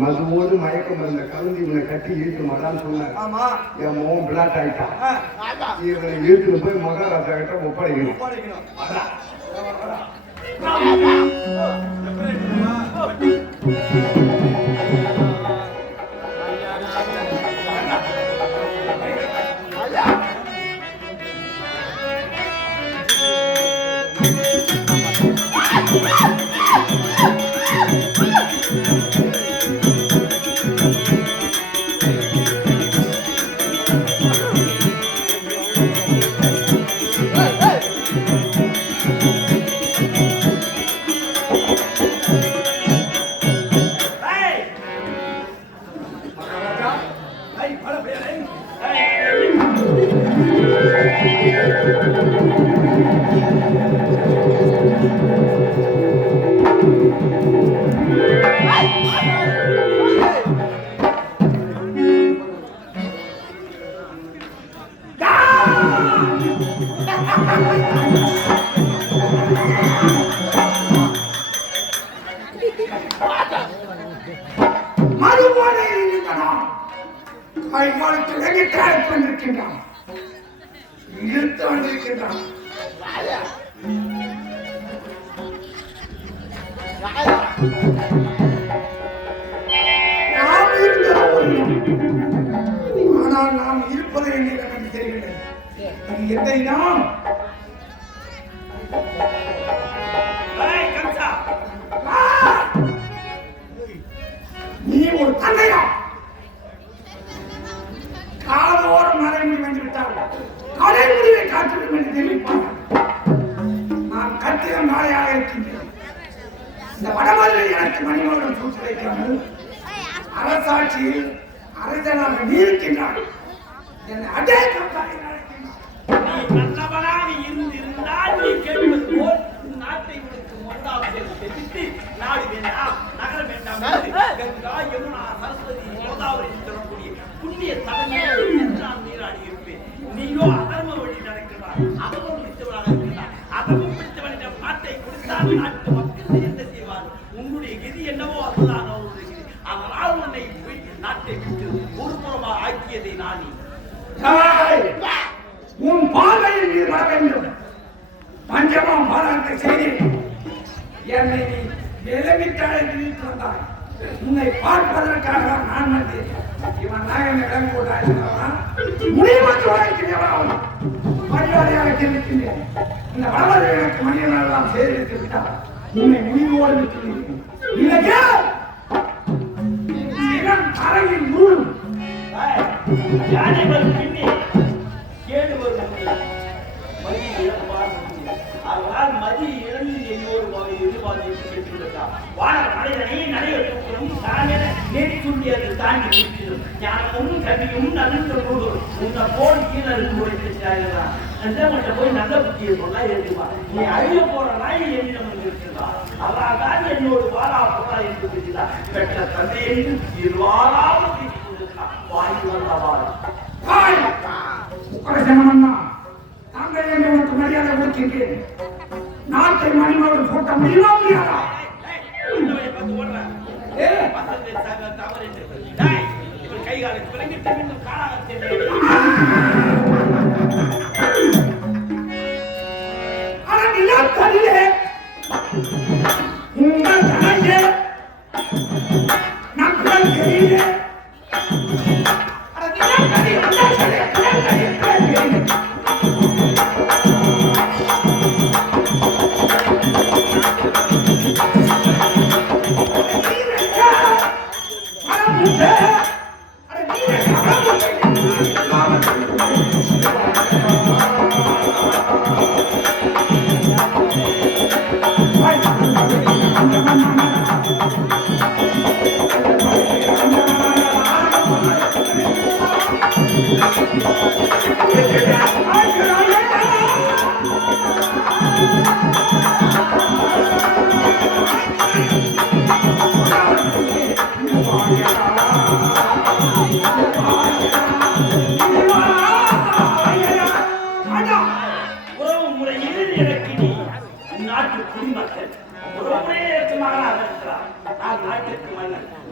மதுவோடு மயக்க மருந்த கலந்து இவனை கட்டி இழுக்க மாட்டான்னு சொன்னார். ஆமா என் மகன் பிளாட் ஆயிட்டான். இவனை இழுத்து போய் மகாராஜா கிட்ட ஒப்படைக்கணும். மறுபோதை இருக்கலாம் கைகாலத்தில் எங்கிட்டாய் கொண்டிருக்கின்றான் இழுத்து வந்திருக்கின்றான் நாம் இருந்தது ஒரு ஆனால் நாம் இருப்பது எனக்கு தெரியவில்லை எதை நாம் நீ ஒரு தந்தையா காலோரம் மறைந்து வந்து விட்டால் கலை முடிவை காட்டுவிடும் என்று தெரிவிப்பார் நான் கட்டிடம் நாளையாக இருக்கின்றேன் இந்த வடமதுரை எனக்கு மணிமோகன் சூழ்ச்சி வைக்காமல் அரசாட்சியில் அரசனாக நீருக்கின்றான் என்னை அதே கட்டாயம் நீ நல்லவனாக இருந்திருந்தால் நீ கேட்பது போல் நாட்டை உனக்கு மொண்டாவது தெரிவித்து நாடு வேண்டாம் நகர வேண்டாம் கங்கா யமுனா சரஸ்வதி கோதாவரி சொல்லக்கூடிய புண்ணிய தலங்களில் நான் நீராடி இருப்பேன் நீயோ அதர்ம வழி நடக்கிறார் அதமும் பிடித்தவனாக இருக்கிறார் அதமும் பிடித்தவனிடம் நாட்டை கொடுத்தால் நாட்டு மக்கள் என்ன செய்வார் உன்னுடைய கதி என்னவோ அதுதான் அவருடைய கதி அதனால் உன்னை நாட்டை விட்டு ஒரு புறமாக ஆக்கியதை நானே உன் பார்வையில் நீ வர வேண்டும் பஞ்சமாம் பாராட்ட செய்தி என்னை நீ விலங்கிட்டாலே நினைத்து வந்தாய் உன்னை பார்ப்பதற்காக நான் வந்தேன் இவன் தான் என்னை விலங்கு போட்டான் முடிவற்று வாழ்க்கையாவது மரியாதையாக தெரிவிக்கின்றேன் இந்த வளர்ந்து எனக்கு மனிதனெல்லாம் சேகரித்து விட்டார் உன்னை முடிவோடு விட்டுள்ளேன் இல்லையா தரையில் முழும் யானை வரும் பின்னே கேடு வரும் மதி இழப்பார் அதனால் மதி இழந்து என்னோடு எதிர்பார்த்து பெற்றுவிட்டார் வாழ மனிதனை நடைய தூக்கணும் தானென நேர்த்துள்ளி அது தாண்டி நிற்கிறோம் ஞானமும் கவியும் நலன்களோடு உன்னை போல் கீழே உழைக்கிறார்களான் அந்த போய் நல்ல புத்தியை சொல்ல எழுதுவா நீ அழிய போற நாய் என்னிடம் இருக்கிறார் அதான் என்னோடு வாழா போறா என்று இருக்கிறார் பெற்ற தந்தை என்று இருவாராவது வாங்கி வந்தவாள் தாங்கள் என்று உனக்கு மரியாதை கொடுக்கின்றேன் நாட்டை மணிமோடு போட்ட முடியுமா முடியாதா கைகாலுக்கு விளங்கிட்டு மீண்டும் காணாத உங்கள் தனக்கு நக்கள் கையிலே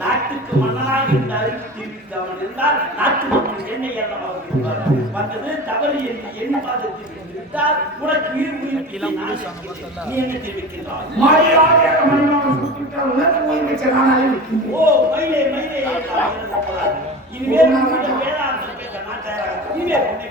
நாட்டுக்கு மன்னனாக இந்த அறிவு தீர்த்தவன் இருந்தால் நாட்டு மக்கள் என்னை அல்லவாக வந்தது தவறு என்று என் பாதத்தில் இருந்தால் உனக்கு உயிர் நீ என்ன தெரிவிக்கின்றாய் ஓ மயிலே மயிலே இனிமேல் வேதாந்தம் பேச நான் தயாராக இனிமேல் உன்னை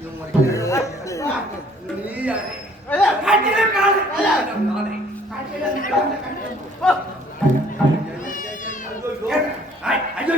நீ யாரு? காட்டிலே காடு. நானே. ஐயோ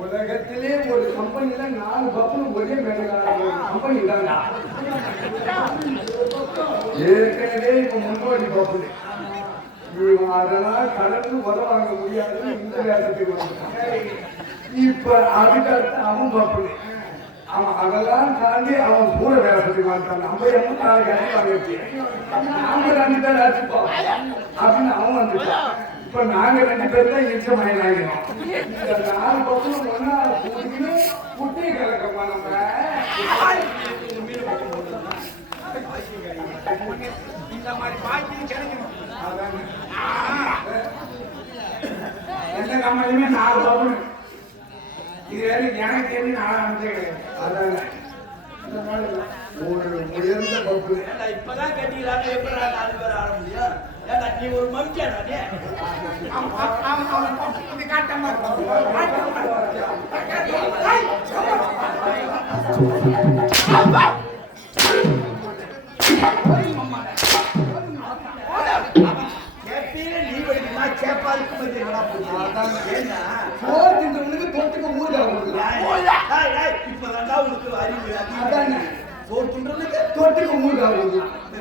உலகத்திலே ஒரு கம்பெனில 4 பப்புனு ஒரே கம்பெனி தாங்க. ஏற்கனவே இப்ப முன்னோடி பப்புனு இவன் அதெல்லாம் கடந்து உதவாங்க முடியாதுன்னு இந்த வேதத்துக்கு வந்துட்டான். இப்ப அதுக்கடுத்து அவன் பப்புனு அவன் அதெல்லாம் தாண்டி அவன் கூட வேதத்துக்கு வந்துட்டான். நம்ம 84 கணக்கு வாங்கிடுச்சு, நாம 2 பேர் அடிச்சுப்போம் அப்படின்னு அவன் வந்துட்டான். இப்ப நாங்க 2 பேர் தான் எச்சமாயின் ஆகிடும். இந்த 4 பக்கம் ஒன்னா குட்டி கலக்கமா நம்ம இந்த மாதிரி பாக்கி கிடைக்கணும். எந்த கம்பெனியுமே 4 பவுன் இது வரைக்கும் எனக்கு தெரிஞ்சு 4 கிடையாது. அதாங்க ஒரு உயர்ந்த பப்பு. இப்பதான் கட்டிக்கிறாங்க, எப்படி 4 பேர் ஆட முடியும்? ஏன்னா நீ ஒரு மனுஷன் இது காட்டமா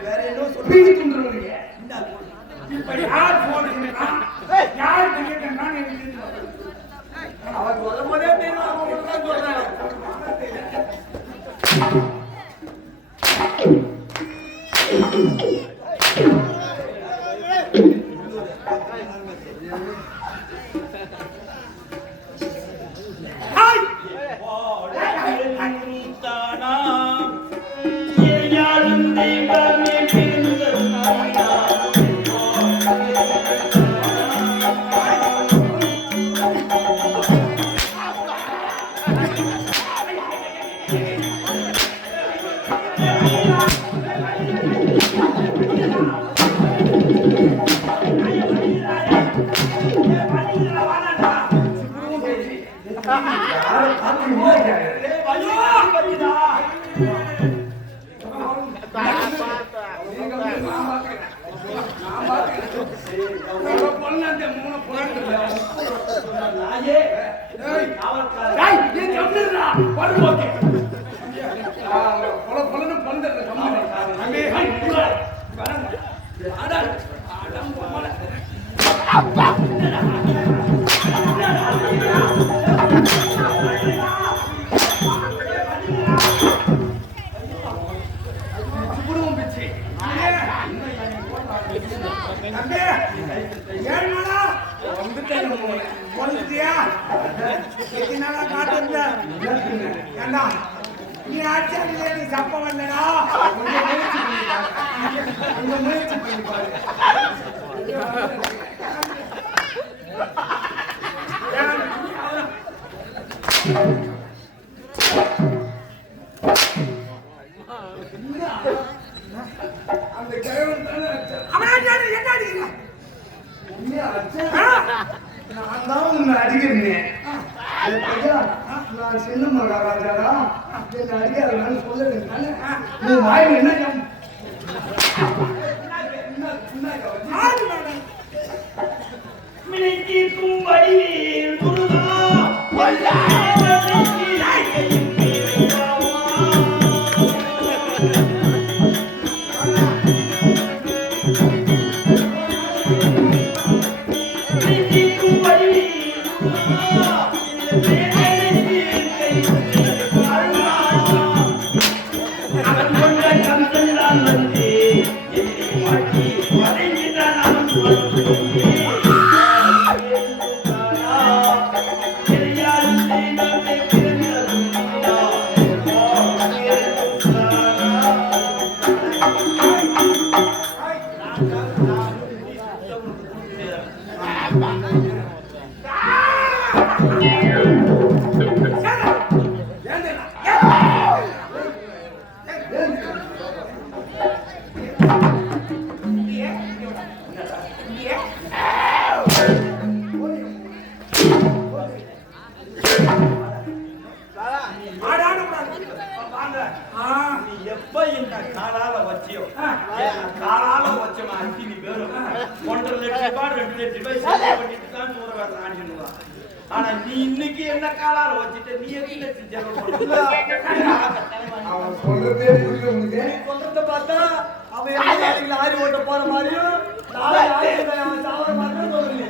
வேற என்ன இப்ப யார் போடுறா யார் கேட்டா அவர் சொல்லும் போதே தெரியும், அவங்க தான் சொல்றாங்க. நீ ஆட்சியா நீ சப்ப வந்தடா முயற்சி பண்ணி பாரு. அந்த கிழவன் தானே அடிச்சான். அவன் என்ன அடிக்கிறான்? உண்மையா அடிச்சான்? நான் தான் உன்னை அடிக்கிறேன். நான் சின்ன மகாராஜாடா, என்னை அடிக்காதனால சொல்லுறேன். நீ வாயில் என்ன மினைத்தீர்க்கும் வடிவேல் முருகா எப்ப இந்த காலால வச்சியோ காலால வச்ச அஞ்சு பேரும் 1.5 லட்சம் ரூபாய் 2 லட்சம் ரூபாய் செலவு பண்ணிட்டு தான் தூர வேற ஆடிடுவான். ஆனா நீ இன்னைக்கு என்ன காலால வச்சிட்ட நீ எத்தனை லட்சம் செலவு பண்ணல? அவன் சொல்றதே புரியல உனக்கு. சொல்றத பார்த்தா அவன் என்ன வேலைக்கு லாரி ஓட்ட போற மாதிரியும் நாளை லாரி அவன் சாவற மாதிரியும் சொல்றீங்க.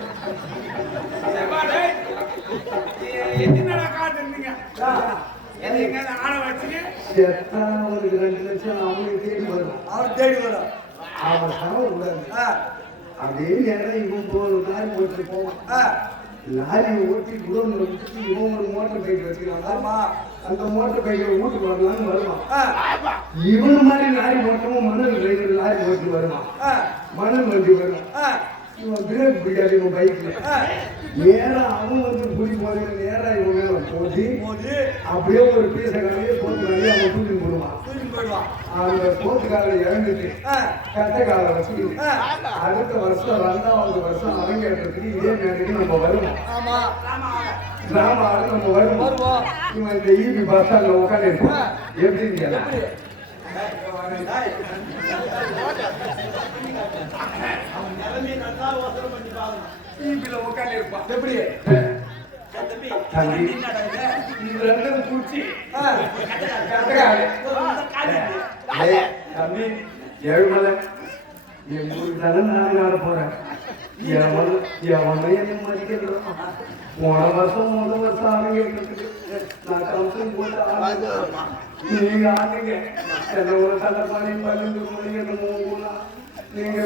எத்தனை காட்டு இருந்தீங்க? எங்க ஆள வச்சுங்க ஒரு 2 லட்சம் அவனுக்கு தேடி வரும். அவன் தேடி வரும். அவன் சாவ கூடாது. அதே நேரம் இவன் லாரி ஓட்டி போவான். லாரி ஓட்டி குடோன் வச்சுட்டு இவன் ஒரு மோட்டர் பைக் வச்சுக்கலாம். அந்த மோட்டர் பைக்கை வீட்டுக்கு வரலான்னு வருவான். இவன் மாதிரி லாரி ஓட்டவும் மணல் ரைடர் லாரி ஓட்டி வருவான். மணல் வண்டி வரும். இவன் பிரேக் பிடிக்காது இவன் பைக்ல. நேரா அவன் வந்து குடி போது நேரா இவன் மேல போட்டு அப்படியே ஒரு பீசக்காரையே போட்டுக்காரையே அவன் தூக்கிட்டு போடுவான். அந்த போட்டுக்காரை இறந்துட்டு கட்டைக்காலை வச்சுக்கிட்டு அடுத்த வருஷம் 2வது வருஷம் அரங்கேற்றத்துக்கு இதே நேரத்துக்கு நம்ம வருவோம். டிராமா ஆடு நம்ம வருவோம். இவன் இந்த ஈபி பஸ் ஸ்டாண்ட்ல உட்காந்து இருப்பான். எப்படின்னு உட்காந்து இருப்பான். எப்படி தம்பி ஏழுமலை என் தானே நான் ஆட போறேன். போன வருஷம் முதல் வருஷம் ஆரம்பிக்கிறதுக்கு நான் கம்சன் போட்டு நீங்க ஆடுங்க. என்ன ஒரு தலைப்பாடி பன்னெண்டு மணிக்கு நீங்க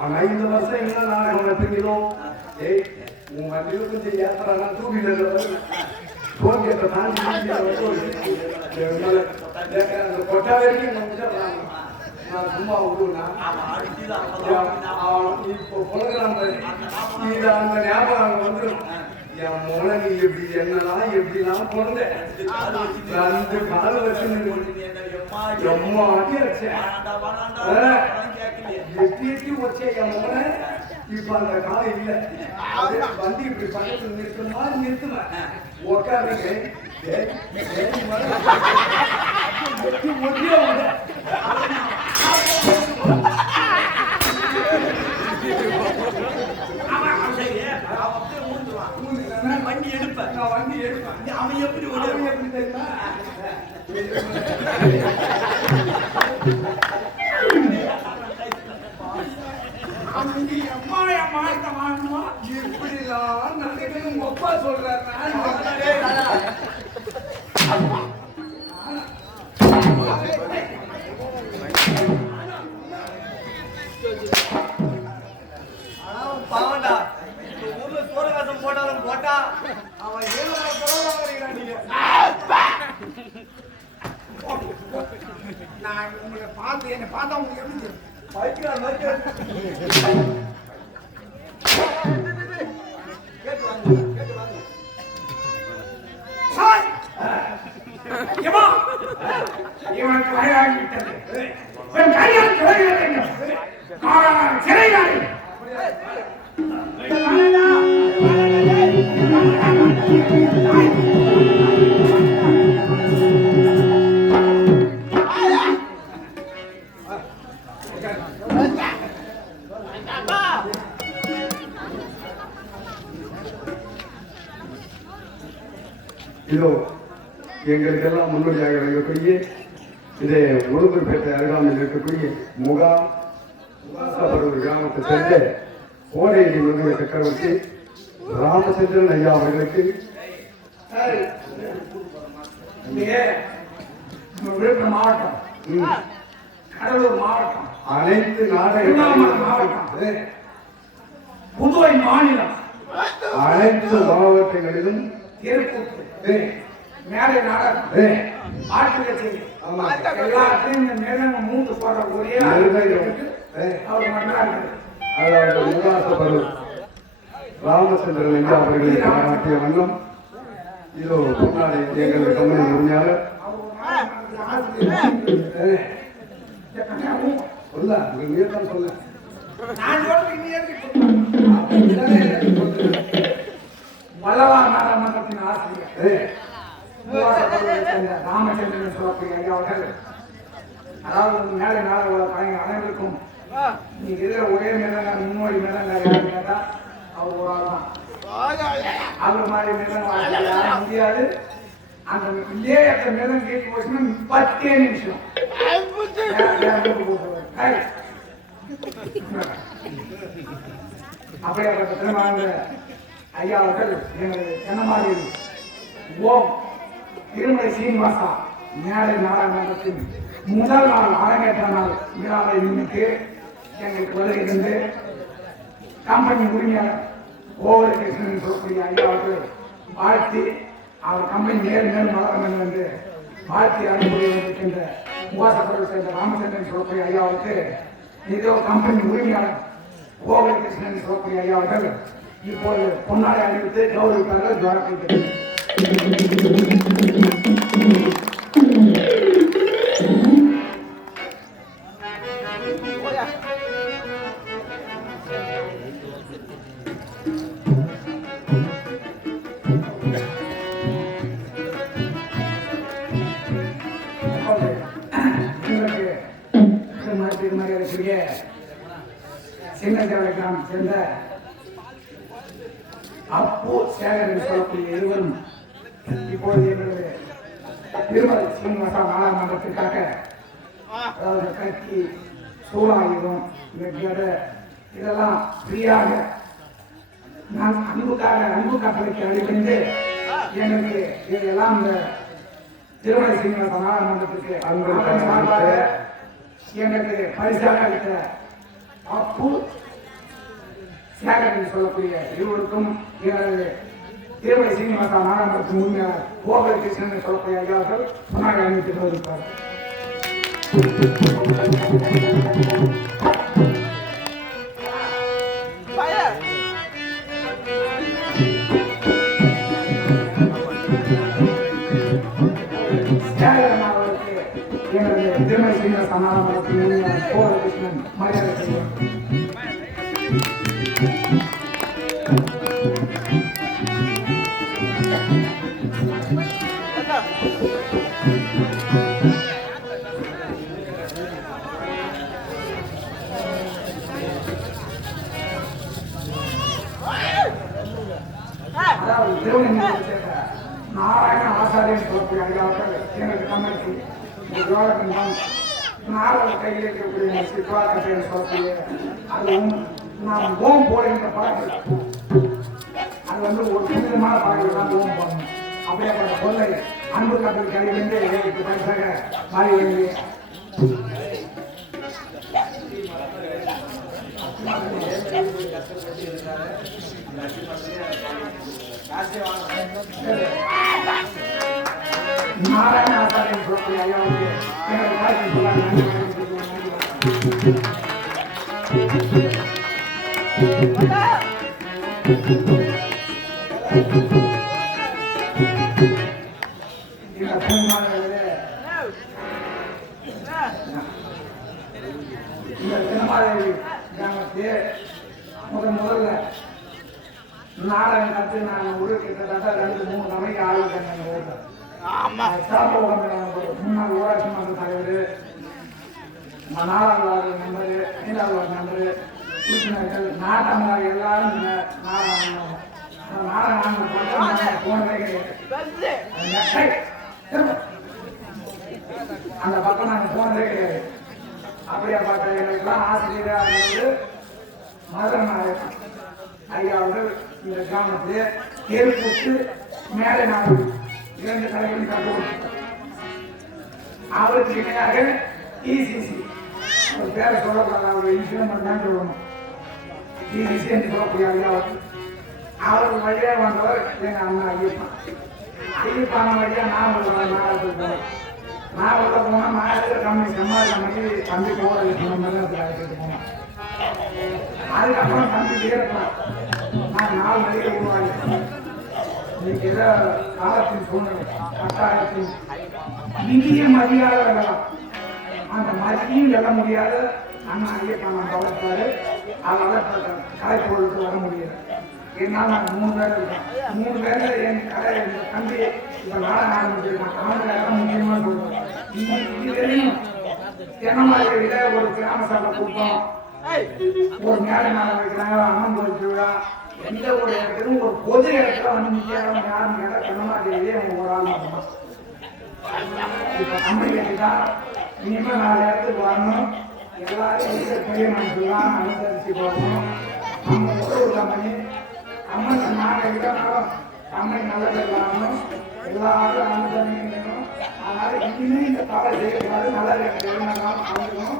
ஆனா இந்த வருஷம் என்ன நாடகம் எடுத்துக்கிறோம். ஏய் உங்க வண்டியில கொஞ்சம் ஏத்துறாங்க தூக்கிட்டு போக்கியத்தை தாண்டி கொட்டா வரைக்கும் நான் சும்மா விடுவேன்னா இப்போ புலகிறான் இது அந்த ஞாபகம் வந்துடும். என் மோன நீ எப்படி என்னெல்லாம் எப்படிலாம் பிறந்த 2 கால் வச்சு எம்மா அடி அடிச்சேன். எட்டி வச்சேன் என் மோன. இப்ப அந்த காலம் இல்லை. வண்டி இப்படி பக்கத்துல நிறுத்துற மாதிரி நிறுத்துவேன். உட்காருங்க வண்டி எடுப்பேன். அவன் எப்படி தெரியுமா இப்படிலாம் நடக்கணும் அப்பா சொல்றாரு. பாவண்டா ஊர்ல சோழகாசம் போட்டாலும் போட்டா அவன் நான் உங்களை பார்த்து என்னை பார்த்தா உங்களுக்கு எப்படி இவனுக்கு வயதாகிவிட்டது. என் கையால் சிறையிட வேண்டும். சிறையாளி இதோ எங்களுக்கெல்லாம் முன்னோடியாக விளங்கக்கூடிய இதே உளுந்தூர்பேட்டை அருகாமையில் இருக்கக்கூடிய முகாசபரூர் கிராமத்தை சேர்ந்த கோடையடி முருகை சக்கரவர்த்தி ராமச்சந்திரன் ஐயா அவர்களுக்கு விழுப்புரம் மாவட்டம், கடலூர் மாவட்டம், அனைத்து திருவண்ணாமலை மாவட்டம், புதுவை மாநிலம், அனைத்து மாவட்டங்களிலும் திருப்பூர், மேலை நாடகம், ஆட்டு கச்சேரி எல்லாத்தையும் இந்த மேல மூன்று போடுற ஒரே அவர் மன்னார்கள். அதாவது முகாசபரூர் ராமச்சந்திரன் ஐயா அவர்களை பாராட்டிய வண்ணம் இதோ முன்னாடி எங்கள் கம்பெனி உரிமையாளர் சொல்ல நீதான் சொல்ல வல்லவா நாடாளுமன்றத்தின் ஆசிரியர் ராமச்சந்திரன் சொல்லக்கூடிய ஐயா அவர்கள், அதாவது மேலே நாடக கலைஞர் அனைவருக்கும் நீ இருக்கிற ஒரே மேலங்கார் முன்னோடி மேலங்கார் யாருன்னு கேட்டா அவர் ஒரு ஆள் தான். அவர் மாதிரி மேலங்கார் யார முடியாது. அந்த விஜயத்தை மேலும் கேட்டு போச்சுன்னா 10 நிமிஷம் அப்படியாப்பட்ட திருமண ஐயா அவர்கள் எங்களது தென்னமாரி ஓம் திருமலை சீனிவாசா மேலை நாடாளுமன்றத்தின் முதல் நாள் அரங்கேற்ற நாள் விழாவை முன்னிட்டு எங்களுக்கு வருகை தந்து கம்பெனி உரிமையாளர் கோவல கிருஷ்ணன் சொல்லக்கூடிய ஐயா அவர்கள் வாழ்த்தி அவர் கம்பெனி மேலும் மேலும் வளர வேண்டும் என்று வாழ்த்தி அனுப்பியிருக்கின்ற முகாசபுரம் சேர்ந்த ராமச்சந்திரன் சொல்லக்கூடிய ஐயாவுக்கு இதோ கம்பெனி உரிமையாளர் கோவல கிருஷ்ணன் சொல்லக்கூடிய ஐயா அவர்கள் இப்போது பொன்னாடை அணிவித்து கௌரவிப்பார்கள். துவாரத்தை சின்னத்தேவரை கிராமம் சேர்ந்த அப்பு சேகரன் சொல்லக்கூடிய இருவரும் இப்போது எங்களது திருமலை சீனிவாசா நாடாளுமன்றத்திற்காக அதாவது கட்சி சூழாயுதம் இதெல்லாம் ஃப்ரீயாக நான் அன்பு கட்டளைக்கு அடிபணிந்து எங்களுக்கு இதெல்லாம் இந்த திருமலை சீனிவாசா நாடாளுமன்றத்திற்கு சார்பாக எங்களுக்கு பரிசாக அளித்த அப்பு சேகரன் சொல்லக்கூடிய இருவருக்கும் எனது திருமலை சீனிவாசா நாடாளுமன்றத்தின் உண்மையாளர் கோவல கிருஷ்ணன் சொல்லக்கூடிய ஐயாவர்கள் முன்னாடி அணிவித்துக் கொண்டிருப்பார். சேகரன் அவர்களுக்கு எனது திருமலை சீனிவாசா நாடாளுமன்றத்தின் உண்மையாளர் கோவல கிருஷ்ணன் மரியாதை செய்வார். அதாவது திருவண்ணாமலை சேர்ந்த நாராயண ஆசாரியன் சொல்லக்கூடிய ஐயாவர்கள் எங்களுக்கு கம்பெனிக்கு இந்த ஜோலகன் தான் நாராயண கையில் இருக்கக்கூடிய சித்வாக்கத்தை சொல்லக்கூடிய அதுவும் நாம் ஓம் போடுகின்ற பாடல் அது வந்து ஒரு புனிதமான பாடல் தான் ஓம் போடணும். அப்படியே சொல்லை அன்பு கட்டளை கையிலிருந்து எங்களுக்கு பரிசாக மாறி வேண்டிய நாராயண ஆசாரியன் சொல்லக்கூடிய ஐயாவுக்கு எனக்கு வாழ்க்கை சொல்லாங்க. இந்த பெருமாளிலே இந்த சின்னமாதேவி கிராமத்திலே முதல்ல நாடகம் கற்று நான் ஒரு கிட்டத்தட்ட 2-3 மணிக்கு ஆரம்பித்தேன். முன்னாள் ஊராட்சி மன்ற தலைவர், நாடாளுவார் நம்பரு, நீடாளுவார் நம்பரு, உறுப்பினர்கள், நாட்டாளர் எல்லாரும் நாடகம் போனதே கிடையாது. அந்த பக்கம் நாங்கள் போனதே கிடையாது. அப்படியே பார்த்த எங்களுக்கெல்லாம் ஆசிரியராக இருந்தது மதுரை நாயகம் ஐயா அவர்கள் இந்த கிராமத்திலே ஏற்பட்டு மேலே நாடு 2 தலைவர்கள் கட்டுவோம். அவருக்கு இணையாக டிசிசி ஒரு பேரை சொல்லக்கூடாது, அவர் இன்சிடென்ட் தான் சொல்லணும். டிசிசி என்று சொல்லக்கூடிய ஐயா அவர் வழியாக வந்தவர் எங்கள் அண்ணா ஐயப்பான வழியாக நான் நாடகத்துக்கு போனேன். நான் உள்ள போனால் மாநில கம்பெனி சம்பாதி கம்பெனி தம்பி போகிறது போனேன். அதுக்கப்புறம் தம்பி வீரப்பேன் நான் 4 மணிக்கு உருவாகிட்டேன். இன்னைக்கு ஏதோ காலத்தின் சூழ்நிலை கட்டாயத்தின் இந்திய மரியாதை வெல்லலாம், அந்த மதியும் வெல்ல முடியாத அண்ணா ஐயப்பான வளர்த்தாரு. அதனால கலைப்பொருளுக்கு வர முடியாது. என்னால் நாங்கள் 3 பேர் இருக்கோம். 3 பேரில் என் கடை தம்பி இப்போ நாடகம் ஆரம்பிச்சிருக்கான். அவனுக்கு முக்கியமாக சொல்லுவேன். இதுவரையும் என்ன மாதிரி ஒரு கிராம சபை கூட்டம், ஒரு மேடை நாடகம் வைக்கிறாங்க, அம்மன் கோயில் திருவிழா, எந்த ஒரு இடத்துக்கும் ஒரு பொது இடத்துல வந்து முக்கியம் யாரும் கேட்டால் சொல்ல மாட்டேங்குது. அவங்க ஒரு ஆள் மட்டும் இப்போ கம்பெனி கட்டிதான் இனிமேல் 4 இடத்துக்கு வரணும். எல்லாரும் பெரிய மனுஷெல்லாம் அனுசரித்து போகணும். நம்ம ஒரு கம்பெனி அம்மன் நாங்கள் விடணும், கம்பெனி நல்ல பேர் வரணும், எல்லாரும் அனுசரிக்கணும். அதனால இனிமே இந்த தவறை செய்யக்கூடாது. நல்லா இருந்தாலும் கலந்துக்கணும்.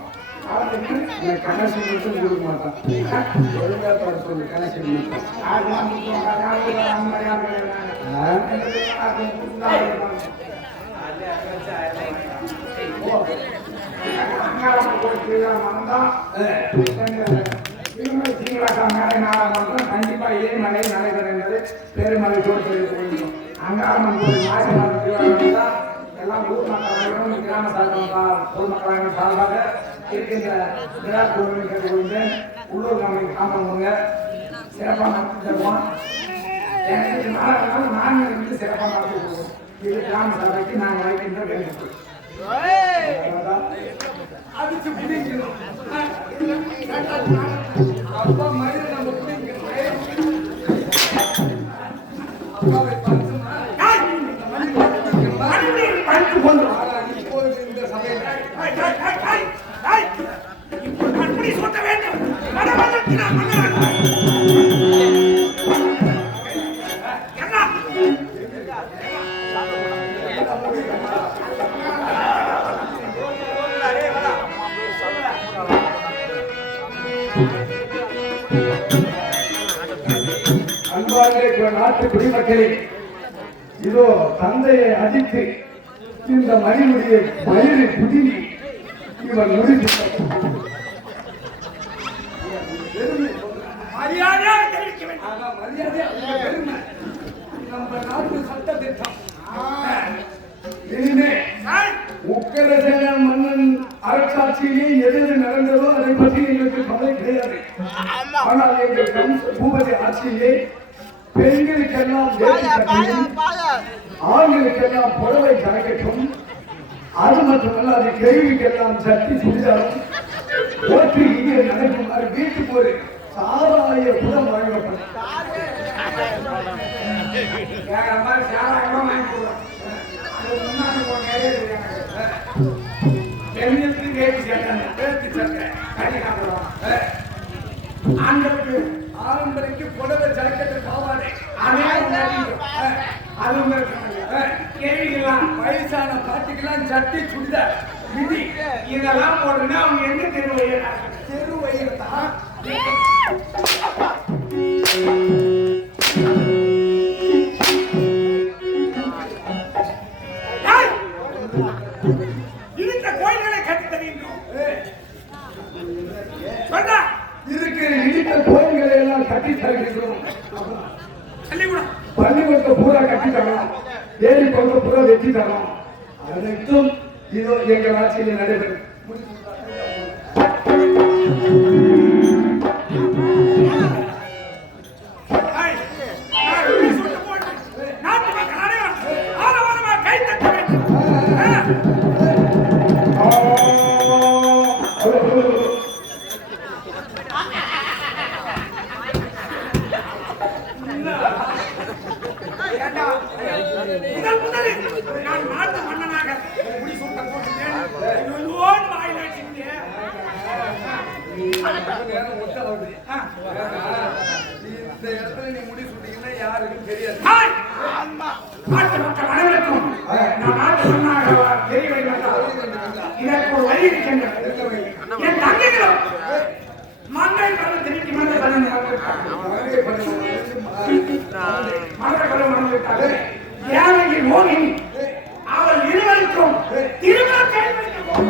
கனெக்ஷன் மட்டும் கொடுக்க மாட்டான். ஒழுங்கா பாட சொல்லு கனெக்ஷன் மட்டும். கண்டிப்பா இதே மலை நடைபெறும் என்பது பெருமலை தோற்று அங்காரம்மன் கோயில் மாசி மாதம் எல்லாம் ஊர் மக்கள் கிராம பொதுமக்களாக சார்பாக இருக்கின்ற விழா குழுவில் கேட்டுக்கொள்கிறேன். உள்ளூர் கம்பெனி காம்பவுண்டுங்க சிறப்பாக நடத்தி தருவோம். எனக்கு நாடகம் நாங்கள் வந்து சிறப்பாக நடத்தி கொடுவோம். இது கிராம சபைக்கு நாங்கள் வைக்கின்ற வேண்டுகோள். அடிச்சு பிடிக்கணும் அப்பா மாதிரி நம்ம பிடிக்கணும். அப்பாவை பறிச்சுமா பறித்து கொண்டு இப்போது இந்த சபையில் அப்படி சொல்ல வேண்டும். அன்பார்ந்த நாட்டு குடிமக்களே, இதோ தந்தையை அடித்து இந்த மணிமுடிய மயிரை புதினி இவன் முடித்து நம்ம நாட்டு சட்ட திட்டம். இனிமே உக்கரசேன மன்னன் அரசாட்சியிலே எது நடந்ததோ அதை பற்றி எங்களுக்கு கவலை கிடையாது. ஆனால் எங்கள் பூபதி ஆட்சியிலே பெண்களுக்கெல்லாம் ஆண்களுக்கெல்லாம் புடவை கணக்கட்டும். அது மட்டுமல்ல, அது கேள்விக்கெல்லாம் சட்டி சுடிதாரும் ஓட்டு இங்கே நடக்குமாறு வீட்டுக்கு ஒரு சாராய குடம் வழங்கப்படும். ஆண்களுக்கு ஆரம்பரைக்கு புடவை ஜாக்கெட்டு பாவாடை அது கேள்விக்கலாம். வயசான பாட்டிக்கெல்லாம் சட்டி சுடிதார் விதி இதெல்லாம் போடுறேன்னா அவங்க எங்க தெரு வயிறதான் இந்த கோயில்களை கட்டி தருகின்றோம். இருக்கிற இடித்த கோயில்களை எல்லாம் கட்டி தருகின்றோம். பள்ளிக்கூடத்தை பூரா கட்டி தரலாம், ஏரி கொண்ட பூரா வெட்டி தரலாம். அனைத்தும் இதோ எங்கள் ஆட்சியில் நடைபெறும். ஏண்டா, முதல் முதலில் நான் நாட்டு மன்னனாக முடி சூட்ட போட்டுட்டேன். ஐயோன்னு வாயில வச்சுக்கிட்டேன். இந்த இடத்துல நீ முடி சுட்டீங்கன்னா யாருக்கும் தெரியாது. ஹாய்! நாட்டு மக்கள் அனைவருக்கும் நான் நாட்டு மன்னனாக தெரிய வைத்தால் இதற்கு ஒரு வழி இருக்கின்றது. என் தங்கைகளும் மங்கை பருவம் திருப்பி மங்கை பருவம் மங்கை பருவம் மறந்துவிட்டார்கள். ஏழையின் மோகினி அவள் இருவருக்கும் திருமணம் செய்து வைக்கப்போம்.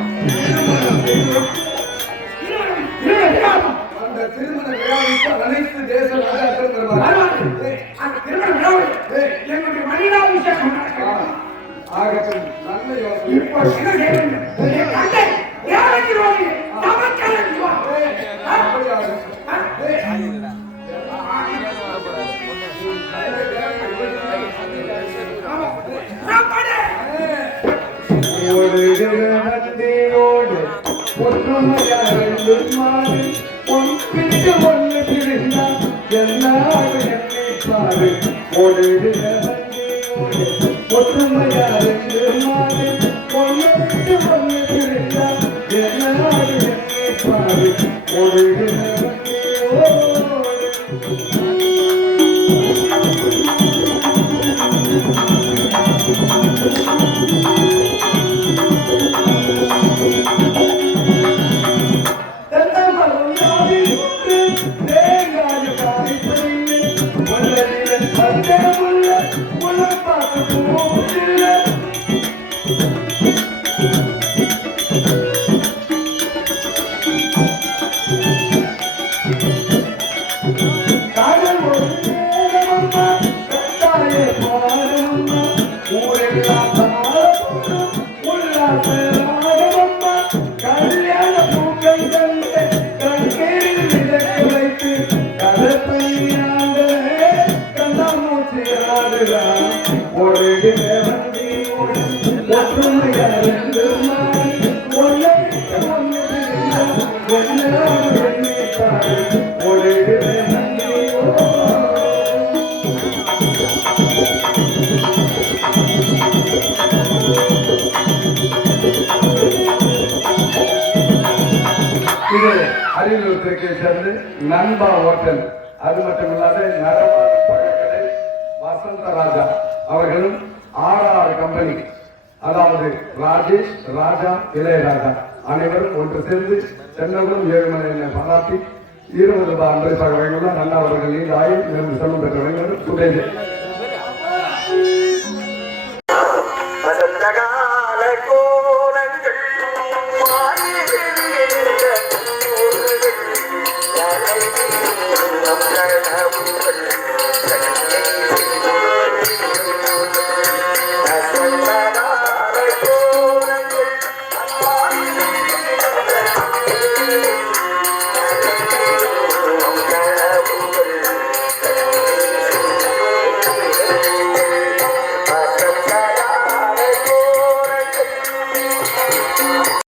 அந்த திருமண விழாவிற்கு அனைத்து தேச ராஜாக்கள் வருவார்கள். அந்த திருமண விழாவில் என்னுடைய மனிதாபிஷேகம் நடக்கிறது. ஆகட்டும், நல்ல யோசனை. இப்போ என்ன செய்ய வேண்டும்? என் தந்தை ஏழையின் மோகினி நமக்கெல்லாம் சிவா. அப்படி ஆகட்டும். ஒரு நந்தியோடு ஒற்றுமையாண்டு மாறி ஒன்றிட்டு ஒன்று திருந்தா எல்லாரும் என்னை பாரு. ஒரு நந்தியோடு ஒற்றுமையாண்டு மாறி ஒன்றிட்டு ஒன்று திருந்தா எல்லாரும் என்னை பாரு. ஒரு நந்தியோடு இது அரியலூருக்கு சேர்ந்து நண்பா ஹோட்டல், அது மட்டுமில்லாத நடமான பழக்கடை வசந்த ராஜா அவர்களும் RR கம்பெனி, அதாவது ராஜேஷ் ராஜா இளையராஜா அனைவரும் ஒன்று சேர்ந்து சென்னகுளம் ஏழுமலை பாராட்டி 20 ரூபாய் அன்பளிப்பாக வழங்கியுள்ள நன்னா அவர்கள் ஆயுள் மேலும் செல்வம் பெற்ற வழங்கினர் சுதேஜ்.